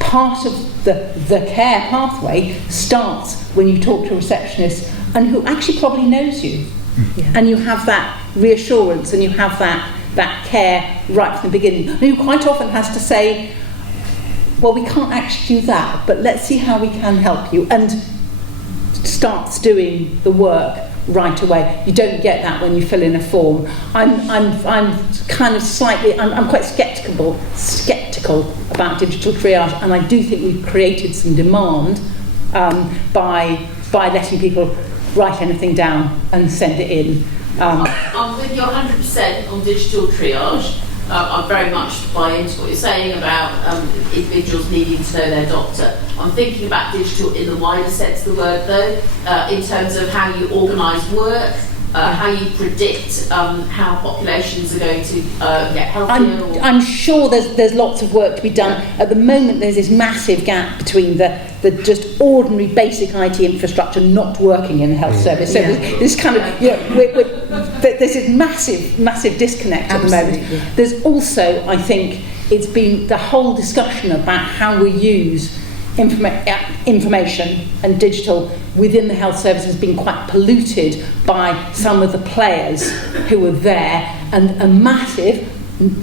part of the care pathway starts when you talk to a receptionist and who actually probably knows you. Yeah. And you have that reassurance and you have that care right from the beginning. And who quite often has to say, well, we can't actually do that, but let's see how we can help you, and starts doing the work right away. You don't get that when you fill in a form. I'm kind of slightly, I'm quite sceptical about digital triage, and I do think we've created some demand by letting people write anything down and send it in. I'm with you 100% on digital triage. I very much buy into what you're saying about individuals needing to know their doctor. I'm thinking about digital in the wider sense of the word, though, in terms of how you organise work, how you predict how populations are going to get healthier? I'm sure there's lots of work to be done. At the moment, there's this massive gap between the just ordinary basic IT infrastructure not working in the health service. So there's this kind of, there's this massive disconnect at the moment. There's also, I think, it's been the whole discussion about how we use information and digital within the health service has been quite polluted by some of the players who are there, and a massive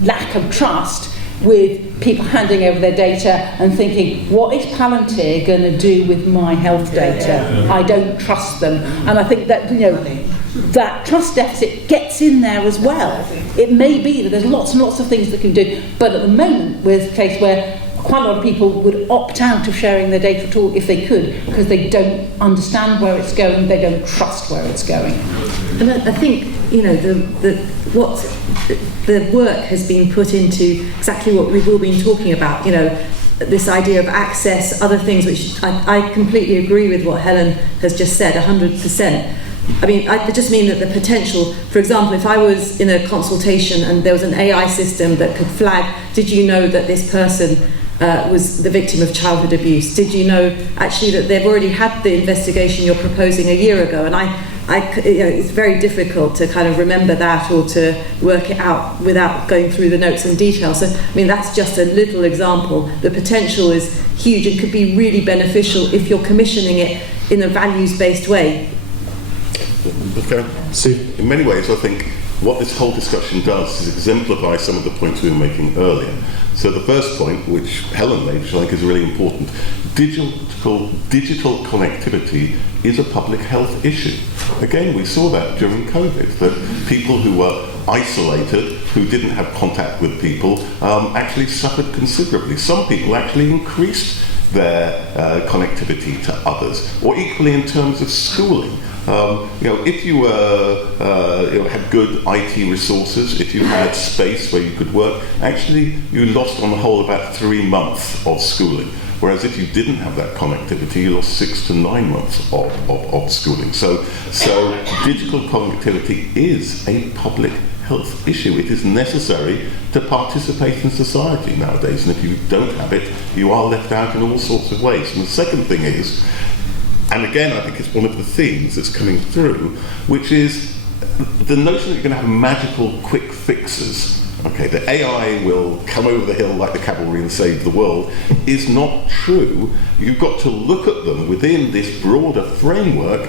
lack of trust with people handing over their data and thinking, what is Palantir going to do with my health data? I don't trust them. And I think that, that trust deficit gets in there as well. It may be that there's lots and lots of things that can do, but at the moment we're in a case where quite a lot of people would opt out of sharing their data at all if they could, because they don't understand where it's going, they don't trust where it's going. And I think, the work has been put into exactly what we've all been talking about, this idea of access, other things, which I completely agree with what Helen has just said, 100%. I mean, I just mean that the potential, for example, if I was in a consultation and there was an AI system that could flag, did you know that this person was the victim of childhood abuse? Did you know actually that they've already had the investigation you're proposing a year ago? And it's very difficult to kind of remember that or to work it out without going through the notes in detail. So, I mean, that's just a little example. The potential is huge and could be really beneficial if you're commissioning it in a values-based way. Okay. So, in many ways, I think what this whole discussion does is exemplify some of the points we were making earlier. So the first point, which Helen made, which I think is really important, digital connectivity is a public health issue. Again, we saw that during COVID, that people who were isolated, who didn't have contact with people, actually suffered considerably. Some people actually increased their connectivity to others, or equally in terms of schooling. If you had good IT resources, if you had space where you could work, actually you lost on the whole about 3 months of schooling. Whereas if you didn't have that connectivity, you lost 6 to 9 months of schooling. So digital connectivity is a public health issue. It is necessary to participate in society nowadays, and if you don't have it, you are left out in all sorts of ways. And the second thing is, and again I think it's one of the themes that's coming through, which is the notion that you're going to have magical quick fixes. Okay, the AI will come over the hill like the cavalry and save the world is not true. You've got to look at them within this broader framework,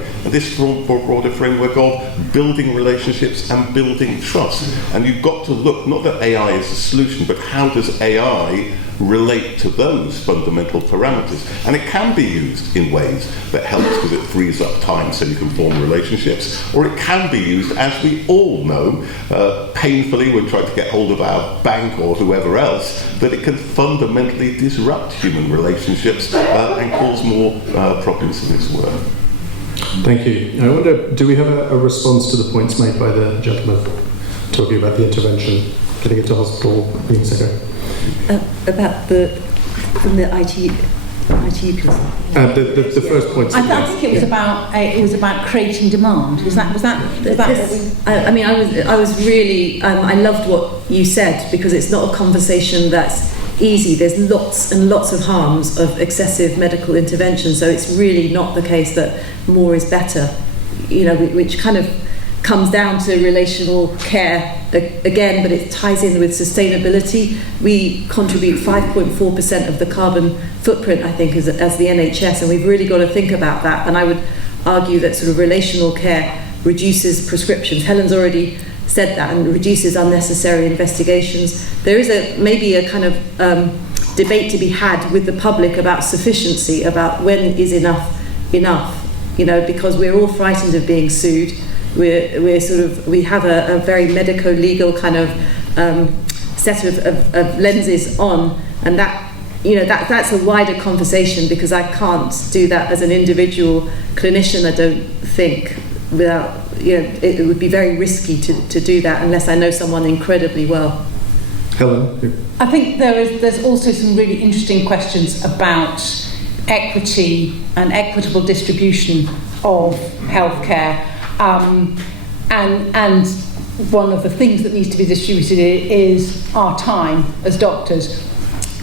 of building relationships and building trust. And you've got to look, not that AI is the solution, but how does AI relate to those fundamental parameters? And it can be used in ways that helps because it frees up time so you can form relationships, or it can be used, as we all know, painfully when trying to get hold of our bank or whoever else, that it can fundamentally disrupt human relationships and cause more problems than it's worth. Thank you. I wonder, do we have a response to the points made by the gentleman talking about the intervention, getting into hospital, things like that? About from the IT consultant. The first point. I think it was about creating demand. Was that what we? I was really I loved what you said, because it's not a conversation that's easy. There's lots and lots of harms of excessive medical intervention, so it's really not the case that more is better. Which kind of comes down to relational care again, but it ties in with sustainability. We contribute 5.4% of the carbon footprint, I think, as the NHS, and we've really got to think about that. And I would argue that sort of relational care reduces prescriptions. Helen's already said that, and reduces unnecessary investigations. There is maybe a kind of debate to be had with the public about sufficiency, about when is enough, because we're all frightened of being sued. We have a very medico-legal kind of set of lenses on, and that's a wider conversation, because I can't do that as an individual clinician. I don't think without it would be very risky to do that unless I know someone incredibly well. Helen? I think there's also some really interesting questions about equity and equitable distribution of healthcare. And one of the things that needs to be distributed is our time as doctors.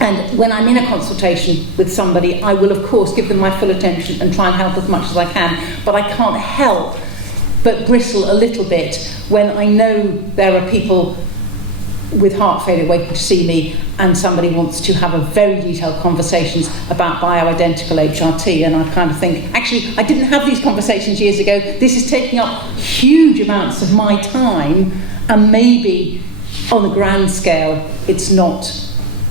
And when I'm in a consultation with somebody, I will, of course, give them my full attention and try and help as much as I can. But I can't help but bristle a little bit when I know there are people with heart failure waiting to see me and somebody wants to have a very detailed conversations about bioidentical HRT, and I kind of think, actually, I didn't have these conversations years ago. This is taking up huge amounts of my time, and maybe on a grand scale it's not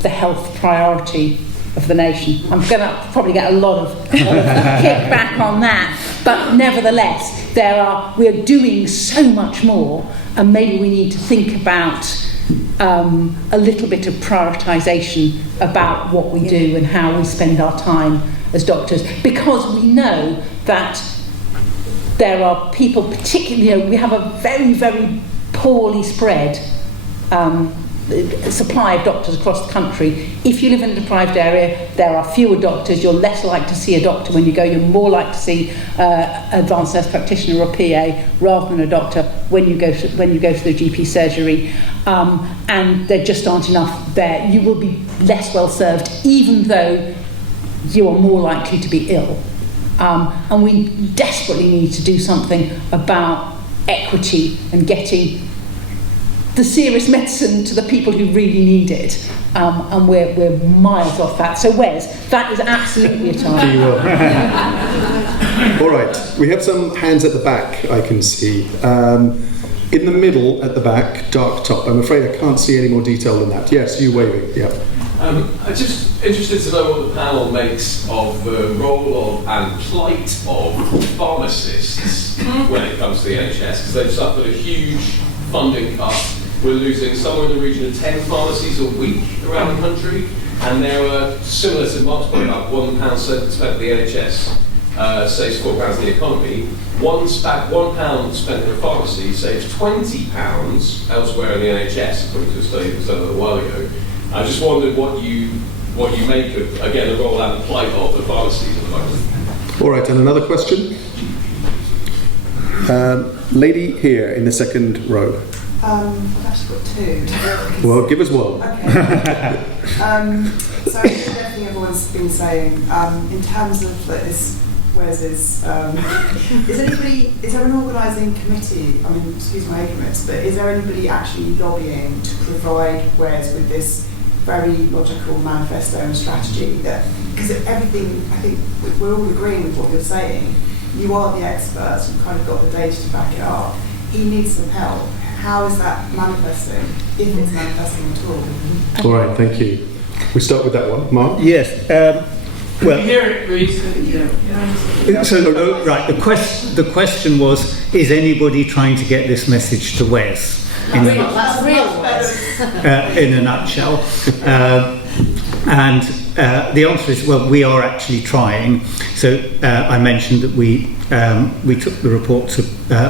the health priority of the nation. I'm going to probably get a lot of kickback on that, but nevertheless we are doing so much more, and maybe we need to think about a little bit of prioritisation about what we do and how we spend our time as doctors, because we know that there are people, particularly, we have a very, very poorly spread supply of doctors across the country. If you live in a deprived area, there are fewer doctors. You're less likely to see a doctor when you go. You're more likely to see advanced nurse practitioner or PA rather than a doctor when you go to the GP surgery. And there just aren't enough there. You will be less well served, even though you are more likely to be ill. And we desperately need to do something about equity and getting the serious medicine to the people who really need it, and we're miles off that. So Wes, that is absolutely a target. All right, we have some hands at the back, I can see. In the middle at the back, dark top. I'm afraid I can't see any more detail than that. Yes, you waving, yeah. I'm just interested to know what the panel makes of the role of and plight of pharmacists when it comes to the NHS, because they've suffered a huge funding cut. We're losing somewhere in the region of 10 pharmacies a week around the country, and there are, similar to Mark's point about £1 spent at the NHS saves £4 in the economy. £1 spent in a pharmacy saves £20 elsewhere in the NHS, according to a study that was done a little while ago. I just wondered what you make of, again, the role and the plight of the pharmacies at the moment. All right, and another question? Lady here in the second row. I've actually got two. Well, give us one. Okay. So everything everyone's been saying, in terms of this, is there an organising committee, I mean, excuse my ignorance, but is there anybody actually lobbying to provide Wes with this very logical manifesto and strategy? That, because everything, I think we're all agreeing with what you're saying. You are the experts, you've kind of got the data to back it up. He needs some help. How is that manifesting, if it's manifesting at all? All right, thank you. We start with that one. Mark? Yes. Well, you hear it, Reece? So, right, the question was, is anybody trying to get this message to Wes? That's real Wes. In a nutshell. And the answer is, well, we are actually trying. So I mentioned that we took the report to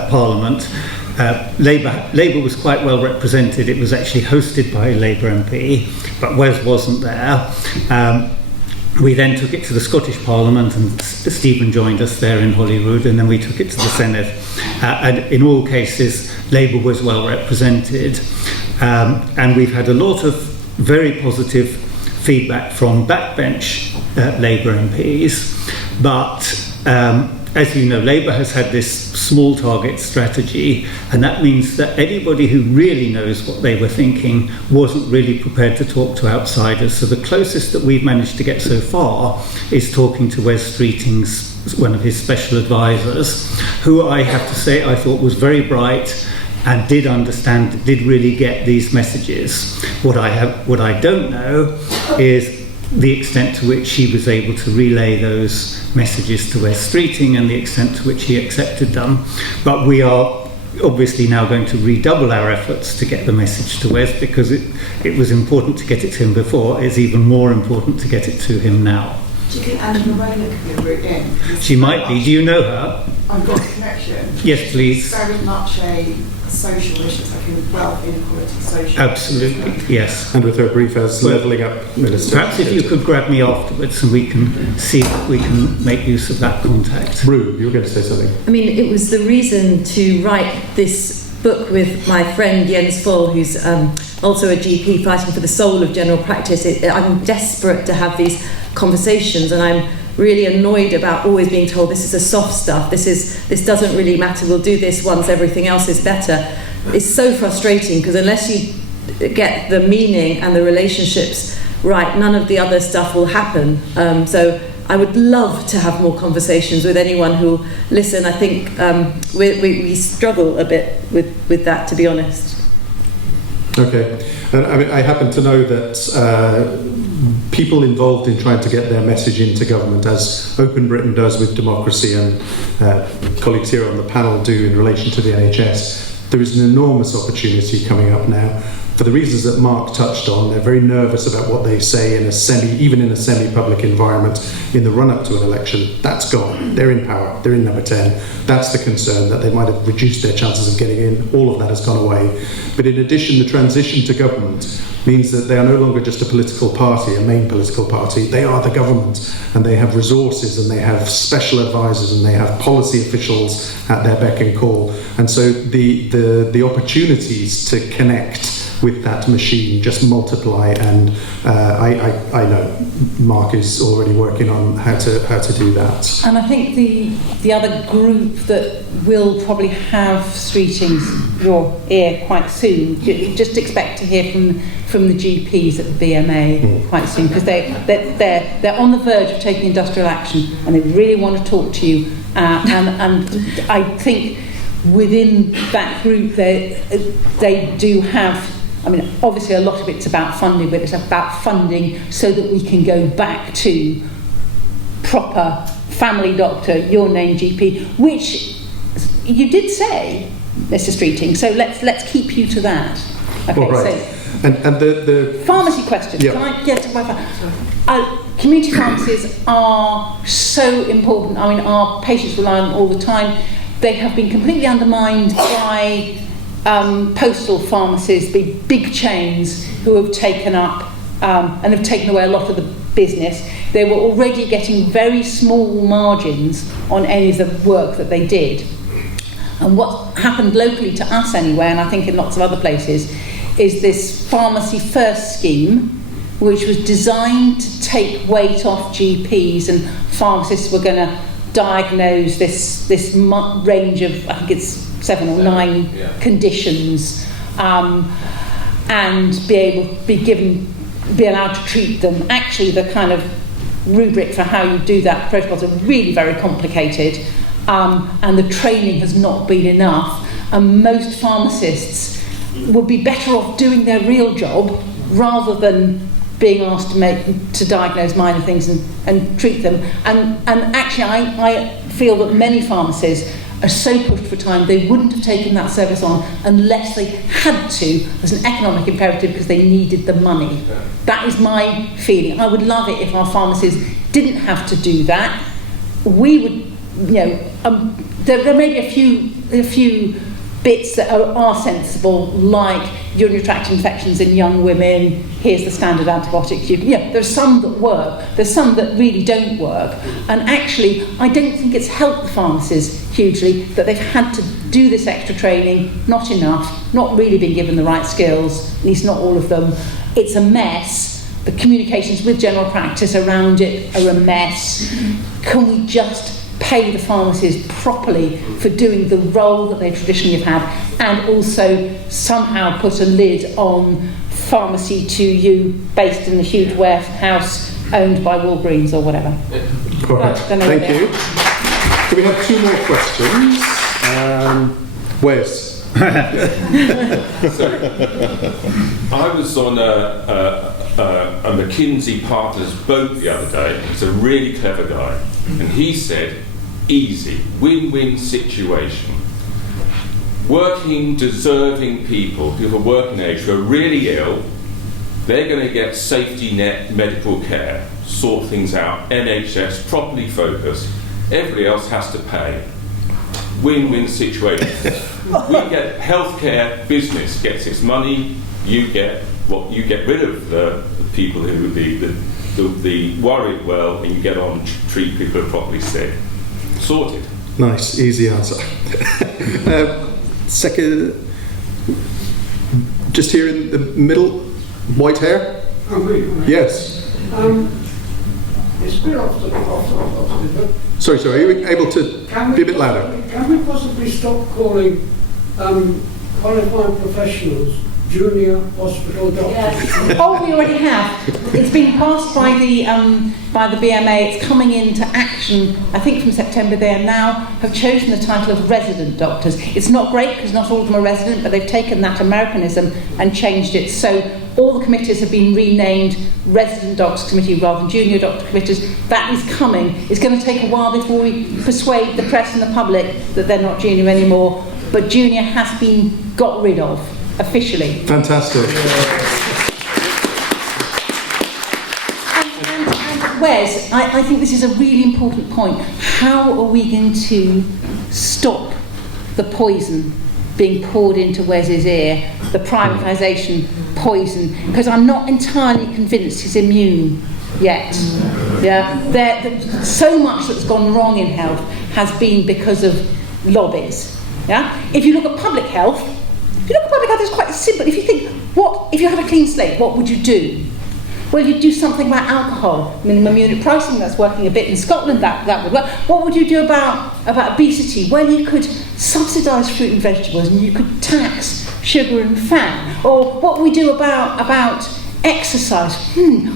Parliament. Labour was quite well represented. It was actually hosted by a Labour MP, but Wes wasn't there. We then took it to the Scottish Parliament, and Stephen joined us there in Holyrood, and then we took it to the Senedd. And in all cases, Labour was well represented. And we've had a lot of very positive feedback from backbench Labour MPs, but as you know, Labour has had this small target strategy, and that means that anybody who really knows what they were thinking wasn't really prepared to talk to outsiders. So the closest that we've managed to get so far is talking to Wes Streeting's, one of his special advisors, who I have to say I thought was very bright and did understand, did really get these messages. What I don't know is the extent to which he was able to relay those messages to Wes Streeting and the extent to which he accepted them. But we are obviously now going to redouble our efforts to get the message to Wes, because it was important to get it to him before. It's even more important to get it to him now. Do you think Anna Verona could be a route in? She might be. Do you know her? I've got a connection. Yes, please. It's very much a social issue. It's like a wealth inequality social Absolutely, issue. yes. And with her brief as levelling up minister. Perhaps if you could grab me afterwards and we can see if we can make use of that contact. Rue, you were going to say something. I mean, it was the reason to write this book with my friend Jens Voll, who's also a GP fighting for the soul of general practice. I'm desperate to have these conversations, and I'm really annoyed about always being told this is a soft stuff, this doesn't really matter, we'll do this once everything else is better. It's so frustrating, because unless you get the meaning and the relationships right, none of the other stuff will happen. So I would love to have more conversations with anyone who'll listen. I think we struggle a bit with that, to be honest. Okay. And I mean, I happen to know that people involved in trying to get their message into government, as Open Britain does with democracy and colleagues here on the panel do in relation to the NHS, there is an enormous opportunity coming up now. For the reasons that Mark touched on, they're very nervous about what they say even in a semi-public environment in the run-up to an election. That's gone. They're in power. They're in number 10. That's the concern, that they might have reduced their chances of getting in. All of that has gone away. But in addition, the transition to government means that they are no longer just a political party, a main political party. They are the government, and they have resources, and they have special advisors, and they have policy officials at their beck and call. And so the opportunities to connect with that machine just multiply, and I know Mark is already working on how to do that. And I think the other group that will probably have streetings your ear quite soon, just expect to hear from the GPs at the BMA quite soon, because they're on the verge of taking industrial action, and they really want to talk to you, and I think within that group they do have, I mean, obviously a lot of it's about funding, but it's about funding so that we can go back to proper family doctor, your name GP, which you did say, Mr. Streeting, so let's keep you to that. Okay, well, right. So and the pharmacy question. Yeah. Can I get to my community pharmacies are so important. I mean, our patients rely on them all the time. They have been completely undermined by postal pharmacies, big chains who have taken up and have taken away a lot of the business. They were already getting very small margins on any of the work that they did. And what happened locally to us anyway, and I think in lots of other places, is this Pharmacy First scheme, which was designed to take weight off GPs, and pharmacists were going to diagnose this range of, I think it's 7 or 9 conditions, and be allowed to treat them. Actually, the kind of rubric for how you do that, protocols are really very complicated, and the training has not been enough, and most pharmacists would be better off doing their real job rather than being asked to diagnose minor things and treat them. And actually, I feel that many pharmacies are so pushed for time, they wouldn't have taken that service on unless they had to as an economic imperative, because they needed the money. That is my feeling. I would love it if our pharmacies didn't have to do that. We would, there may be a few bits that are sensible, like urinary tract infections in young women. Here's the standard antibiotics. There's some that work. There's some that really don't work. And actually, I don't think it's helped the pharmacies hugely that they've had to do this extra training. Not enough. Not really been given the right skills. At least not all of them. It's a mess. The communications with general practice around it are a mess. Can we just pay the pharmacies properly for doing the role that they traditionally have had, and also somehow put a lid on Pharmacy to You, based in the huge warehouse owned by Walgreens or whatever? All right. Thank you. Can we have 2 more questions? Wes? I was on a McKinsey partner's boat the other day. He's a really clever guy, and he said, easy, win-win situation. Working, deserving people working age who are really ill, they're going to get safety net medical care. sort things out, NHS, properly focused, everybody else has to pay. Win-win situation. We get healthcare, business gets its money, you get rid of the people who the worried well, and you get on to treat people who are properly sick. Sorted. Nice, easy answer. Second, just here in the middle, white hair? Yes. It's a bit off the but Sorry, are you able to be a bit louder? Can we possibly stop calling qualified professionals junior hospital doctors? Yes. Oh, we already have. It's been passed by the BMA. It's coming into action, I think, from September. They now have chosen the title of resident doctors. It's not great because not all of them are resident, but they've taken that Americanism and changed it. So all the committees have been renamed Resident Doctors Committee rather than Junior Doctor Committees. That is coming. It's going to take a while before we persuade the press and the public that they're not junior anymore. But junior has been got rid of. Officially. Fantastic. And Wes, I think this is a really important point. How are we going to stop the poison being poured into Wes's ear, the privatisation poison? Because I'm not entirely convinced he's immune yet. Yeah, so much that's gone wrong in health has been because of lobbies. Yeah, if you look at public health, it's quite simple. If you think, if you had a clean slate, what would you do? Well, you'd do something about alcohol, minimum unit pricing. That's working a bit in Scotland. That would work. What would you do about obesity? Well, you could subsidise fruit and vegetables, and you could tax sugar and fat. Or what we do about exercise?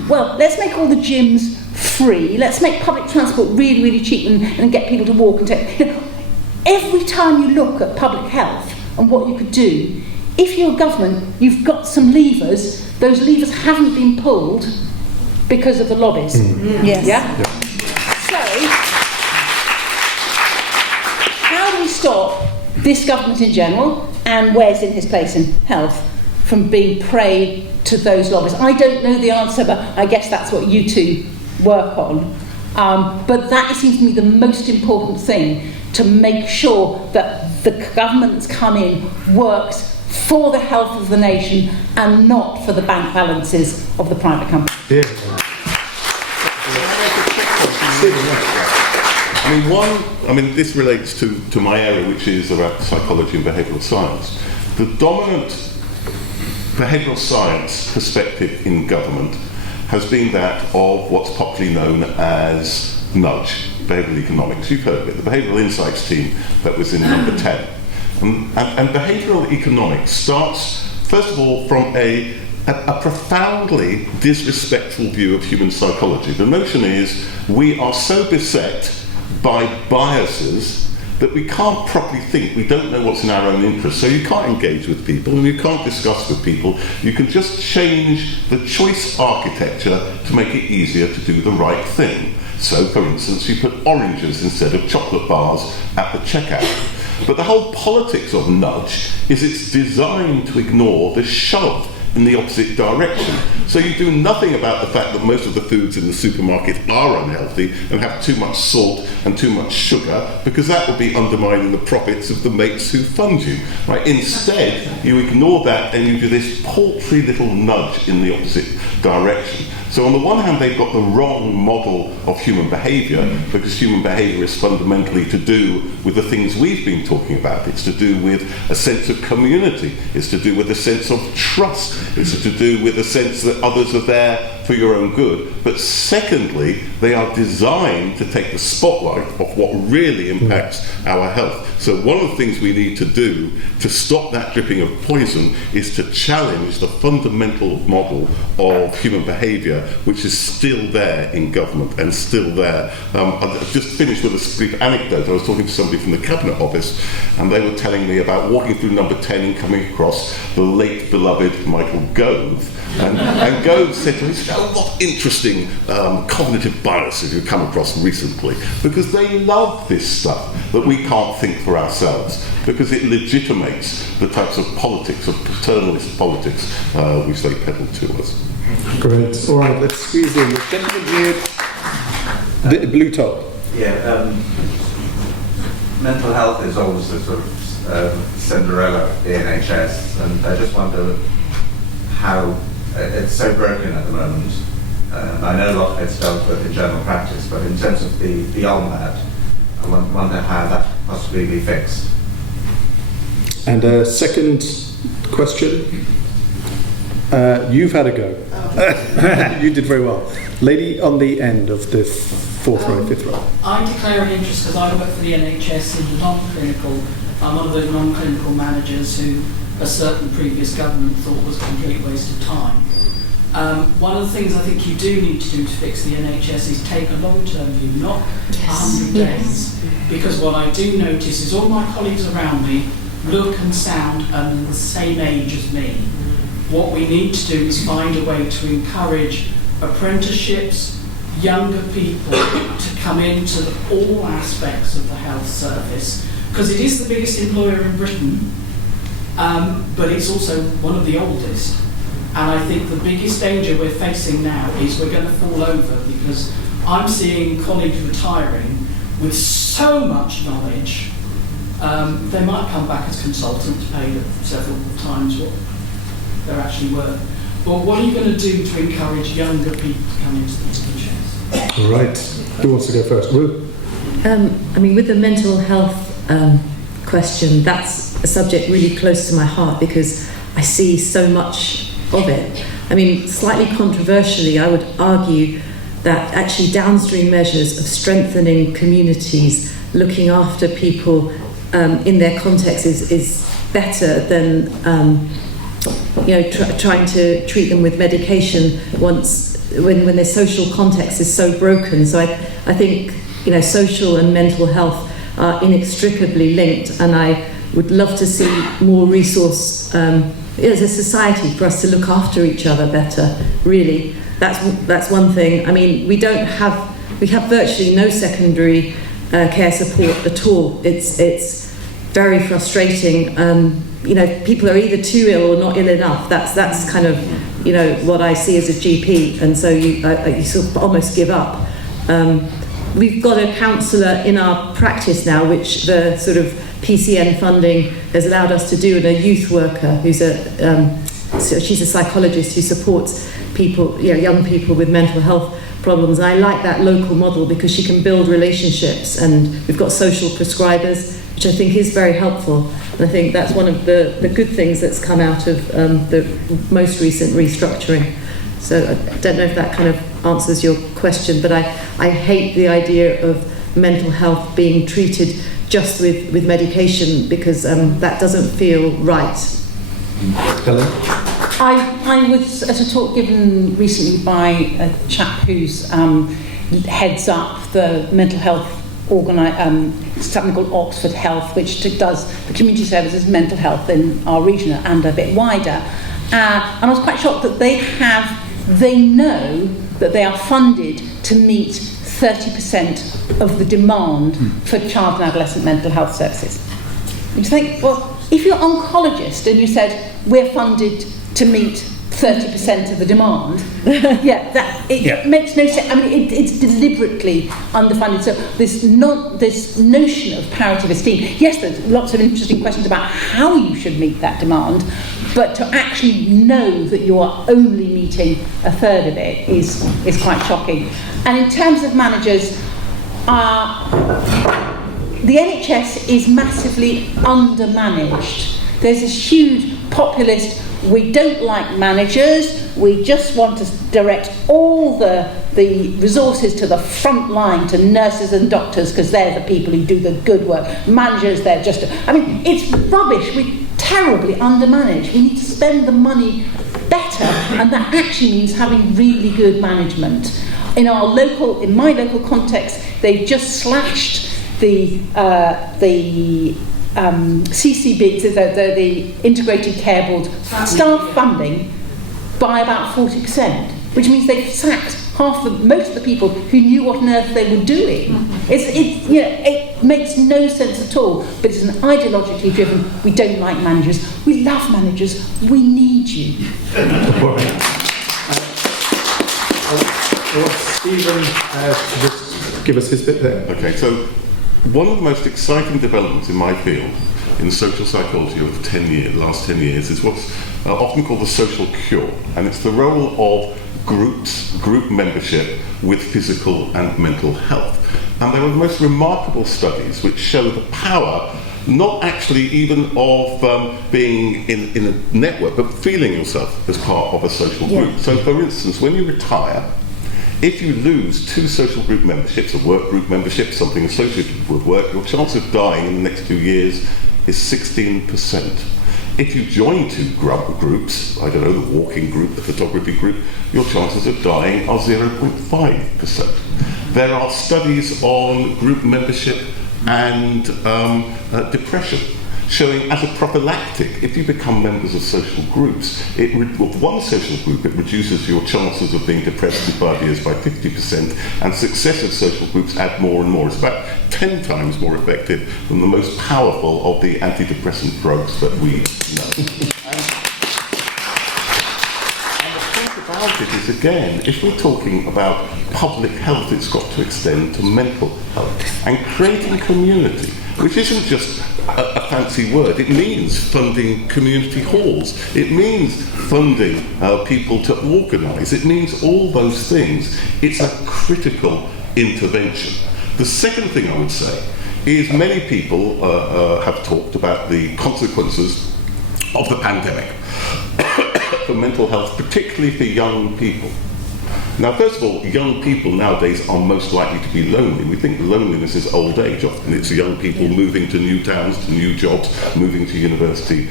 Well, let's make all the gyms free. Let's make public transport really, really cheap and get people to walk and take. Every time you look at public health and what you could do, if you're a government, you've got some levers. Those levers haven't been pulled because of the lobbies. Yes. Yeah? So, how do we stop this government in general, and where's in his place in health, from being prey to those lobbies? I don't know the answer, but I guess that's what you two work on. But that seems to me the most important thing, to make sure that the government that's come in works for the health of the nation and not for the bank balances of the private company. Yeah. This relates to my area, which is about psychology and behavioural science. The dominant behavioural science perspective in government has been that of what's popularly known as nudge, behavioural economics. You've heard of it, the behavioural insights team that was in number 10. And behavioural economics starts, first of all, from a profoundly disrespectful view of human psychology. The notion is we are so beset by biases that we can't properly think. We don't know what's in our own interest. So you can't engage with people and you can't discuss with people. You can just change the choice architecture to make it easier to do the right thing. So, for instance, you put oranges instead of chocolate bars at the checkout. But the whole politics of nudge is it's designed to ignore the shove in the opposite direction. So you do nothing about the fact that most of the foods in the supermarket are unhealthy and have too much salt and too much sugar, because that would be undermining the profits of the mates who fund you. Right? Instead, you ignore that and you do this paltry little nudge in the opposite direction. So on the one hand, they've got the wrong model of human behaviour, because human behaviour is fundamentally to do with the things we've been talking about. It's to do with a sense of community. It's to do with a sense of trust. It's to do with a sense that others are there for your own good. But secondly, they are designed to take the spotlight off what really impacts our health. So one of the things we need to do to stop that dripping of poison is to challenge the fundamental model of human behaviour, which is still there in government and still there. I've just finished with a brief anecdote. I was talking to somebody from the Cabinet Office, and they were telling me about walking through number 10 and coming across the late beloved Michael Gove. And Gove said to me, had a lot of interesting cognitive biases you come across recently, because they love this stuff that we can't think for ourselves, because it legitimates the types of politics, of paternalist politics, which they peddle to us. Great. All right, let's squeeze in. The gentleman here, the blue top. Yeah, mental health is always the sort of Cinderella of the NHS, and I just wonder how it's so broken at the moment. I know a lot of it's dealt with in general practice, but in terms of beyond that, I wonder how that could possibly be fixed. And a second question. You've had a go. You did very well. Lady on the end of the fourth row, fifth row. I declare an interest because I work for the NHS in the non-clinical. I'm one of those non-clinical managers who a certain previous government thought was a complete waste of time. One of the things I think you do need to do to fix the NHS is take a long-term view, not 100 days. Because what I do notice is all my colleagues around me look and sound and the same age as me. What we need to do is find a way to encourage apprenticeships, younger people to come into all aspects of the health service, because it is the biggest employer in Britain, but it's also one of the oldest. And I think the biggest danger we're facing now is we're going to fall over, because I'm seeing colleagues retiring with so much knowledge. They might come back as consultants, paid at several times what they're actually worth. But what are you going to do to encourage younger people to come into the NHS? All right. Who wants to go first? Ru? I mean, with the mental health question, that's a subject really close to my heart because I see so much of it. I mean, slightly controversially, I would argue that actually downstream measures of strengthening communities, looking after people in their context is better than trying to treat them with medication when their social context is so broken. So I think social and mental health are inextricably linked, and I would love to see more resource as a society for us to look after each other better. Really, that's one thing. I mean, we have virtually no secondary care support at all. It's very frustrating. People are either too ill or not ill enough. That's kind of what I see as a GP, and so you sort of almost give up. We've got a counsellor in our practice now, which the sort of PCN funding has allowed us to do, and a youth worker who's she's a psychologist who supports people, young people with mental health problems. And I like that local model because she can build relationships, and we've got social prescribers, which I think is very helpful. And I think that's one of the good things that's come out of the most recent restructuring. So I don't know if that kind of answers your question, but I hate the idea of mental health being treated just with medication, because that doesn't feel right. Helen? I was at a talk given recently by a chap who's heads up the mental health something called Oxford Health, which does the community services mental health in our region and a bit wider. And I was quite shocked that they know that they are funded to meet 30% of the demand for child and adolescent mental health services. You think, well, if you're an oncologist and you said, we're funded to meet 30% of the demand, it makes no sense. I mean, it's deliberately underfunded. So this notion of parity of esteem, yes, there's lots of interesting questions about how you should meet that demand, but to actually know that you are only meeting a third of it is quite shocking. And in terms of managers, the NHS is massively undermanaged. There's this huge populist, we don't like managers, we just want to direct all the resources to the front line, to nurses and doctors, because they're the people who do the good work. Managers, they're just... I mean, it's rubbish. We're terribly undermanaged. We need to spend the money better, and that actually means having really good management. In my local context, they've just slashed the CCB, the Integrated Care Board staff funding by about 40%. which means they've sacked most of the people who knew what on earth they were doing. It makes no sense at all, but it's an ideologically driven, we don't like managers, we love managers, we need you. I want Stephen to just give us his bit there. Okay, so one of the most exciting developments in my field, in social psychology of the last 10 years, is what's often called the social cure, and it's the role of group membership with physical and mental health. And there are the most remarkable studies which show the power, not actually even of being in a network, but feeling yourself as part of a social group. So for instance, when you retire, if you lose 2 social group memberships, a work group membership, something associated with work, your chance of dying in the next 2 years is 16%. If you join 2 groups, I don't know, the walking group, the photography group, your chances of dying are 0.5%. There are studies on group membership and depression, showing as a prophylactic, if you become members of social groups, with one social group, it reduces your chances of being depressed in 5 years by 50%, and successive social groups add more and more. It's about 10 times more effective than the most powerful of the antidepressant drugs that we know. And the point about it is, again, if we're talking about public health, it's got to extend to mental health. And creating community, which isn't just a fancy word, it means funding community halls, it means funding people to organise, it means all those things. It's a critical intervention. The second thing I would say is many people have talked about the consequences of the pandemic for mental health, particularly for young people. Now, first of all, young people nowadays are most likely to be lonely. We think loneliness is old age. Often it's young people moving to new towns, to new jobs, moving to university,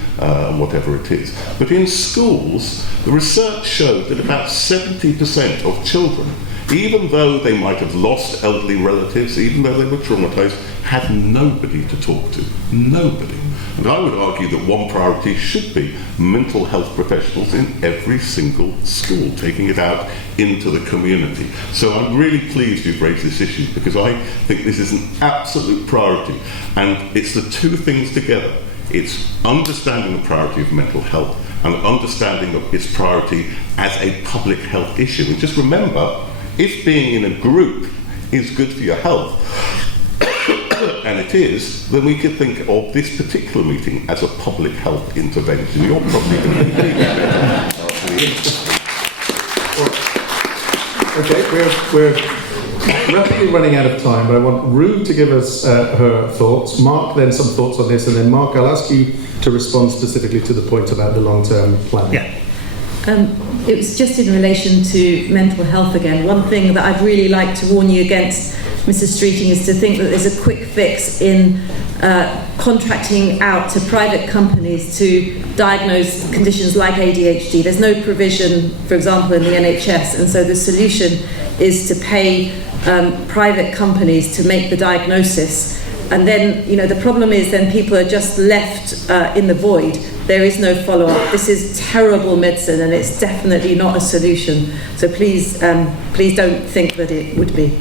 whatever it is. But in schools, the research showed that about 70% of children, even though they might have lost elderly relatives, even though they were traumatised, had nobody to talk to. Nobody. And I would argue that one priority should be mental health professionals in every single school, taking it out into the community. So I'm really pleased you've raised this issue, because I think this is an absolute priority. And it's the two things together. It's understanding the priority of mental health and understanding of its priority as a public health issue. And just remember, if being in a group is good for your health, and it is, then we could think of this particular meeting as a public health intervention. You're probably going to agree with Okay, we're rapidly running out of time, but I want Ru to give us her thoughts. Mark, then some thoughts on this, and then Mark, I'll ask you to respond specifically to the point about the long-term planning. Yeah. It was just in relation to mental health again. One thing that I'd really like to warn you against, Mrs. Streeting, is to think that there's a quick fix in contracting out to private companies to diagnose conditions like ADHD. There's no provision, for example, in the NHS, and so the solution is to pay private companies to make the diagnosis. And then, you know, the problem is then people are just left in the void. There is no follow-up. This is terrible medicine, and it's definitely not a solution. So please don't think that it would be.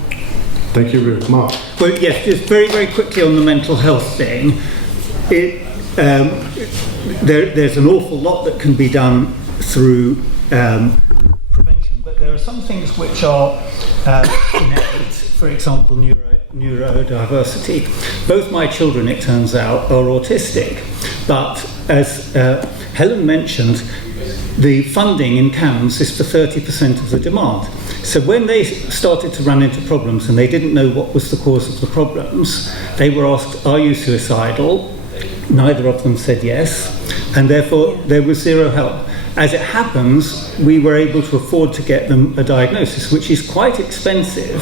Thank you, Ru. Mark. Well, yes, just very, very quickly on the mental health thing. There's an awful lot that can be done through prevention, but there are some things which are innate. For example, neurodiversity. Both my children, it turns out, are autistic, but as Helen mentioned, the funding in CAMS is for 30% of the demand. So when they started to run into problems and they didn't know what was the cause of the problems, they were asked, are you suicidal? Neither of them said yes, and therefore there was zero help. As it happens, we were able to afford to get them a diagnosis, which is quite expensive,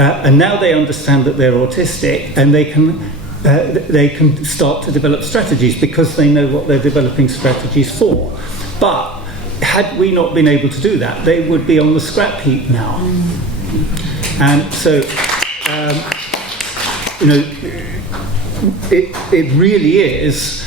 and now they understand that they're autistic, and they can start to develop strategies because they know what they're developing strategies for. But had we not been able to do that, they would be on the scrap heap now. And so, you know, it really is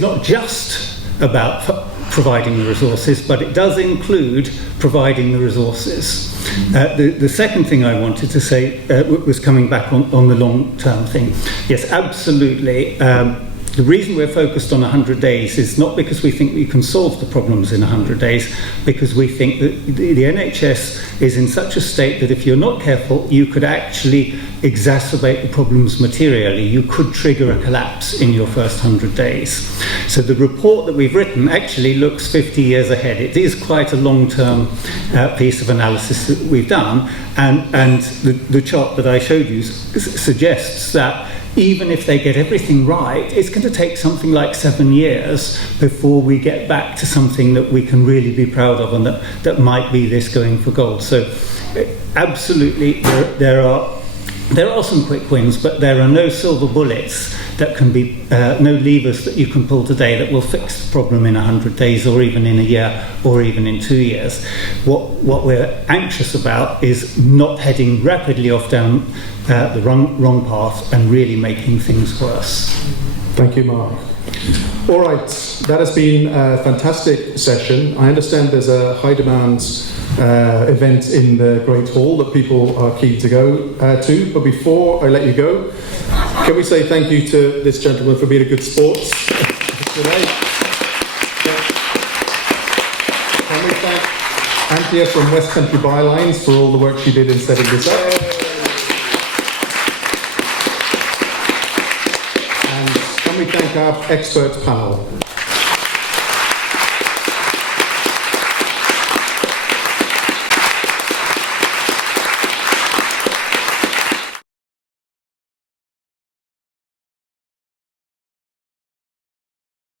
not just about providing the resources, but it does include providing the resources. The second thing I wanted to say was coming back on the long-term thing. Yes, absolutely. The reason we're focused on 100 days is not because we think we can solve the problems in 100 days, because we think that the NHS is in such a state that if you're not careful, you could actually exacerbate the problems materially. You could trigger a collapse in your first 100 days. So the report that we've written actually looks 50 years ahead. It is quite a long-term piece of analysis that we've done, and the chart that I showed you suggests that even if they get everything right, it's going to take something like 7 years before we get back to something that we can really be proud of, and that might be this going for gold. So absolutely, there are some quick wins, but there are no silver bullets that can be, no levers that you can pull today that will fix the problem in 100 days or even in a year or even in 2 years. What we're anxious about is not heading rapidly off down the wrong path and really making things worse. Thank you, Mark. All right, that has been a fantastic session. I understand there's a high demand event in the Great Hall that people are keen to go to, but before I let you go, can we say thank you to this gentleman for being a good sport today? Can we thank Anthea from West Country Bylines for all the work she did in setting this up? And can we thank our expert panel?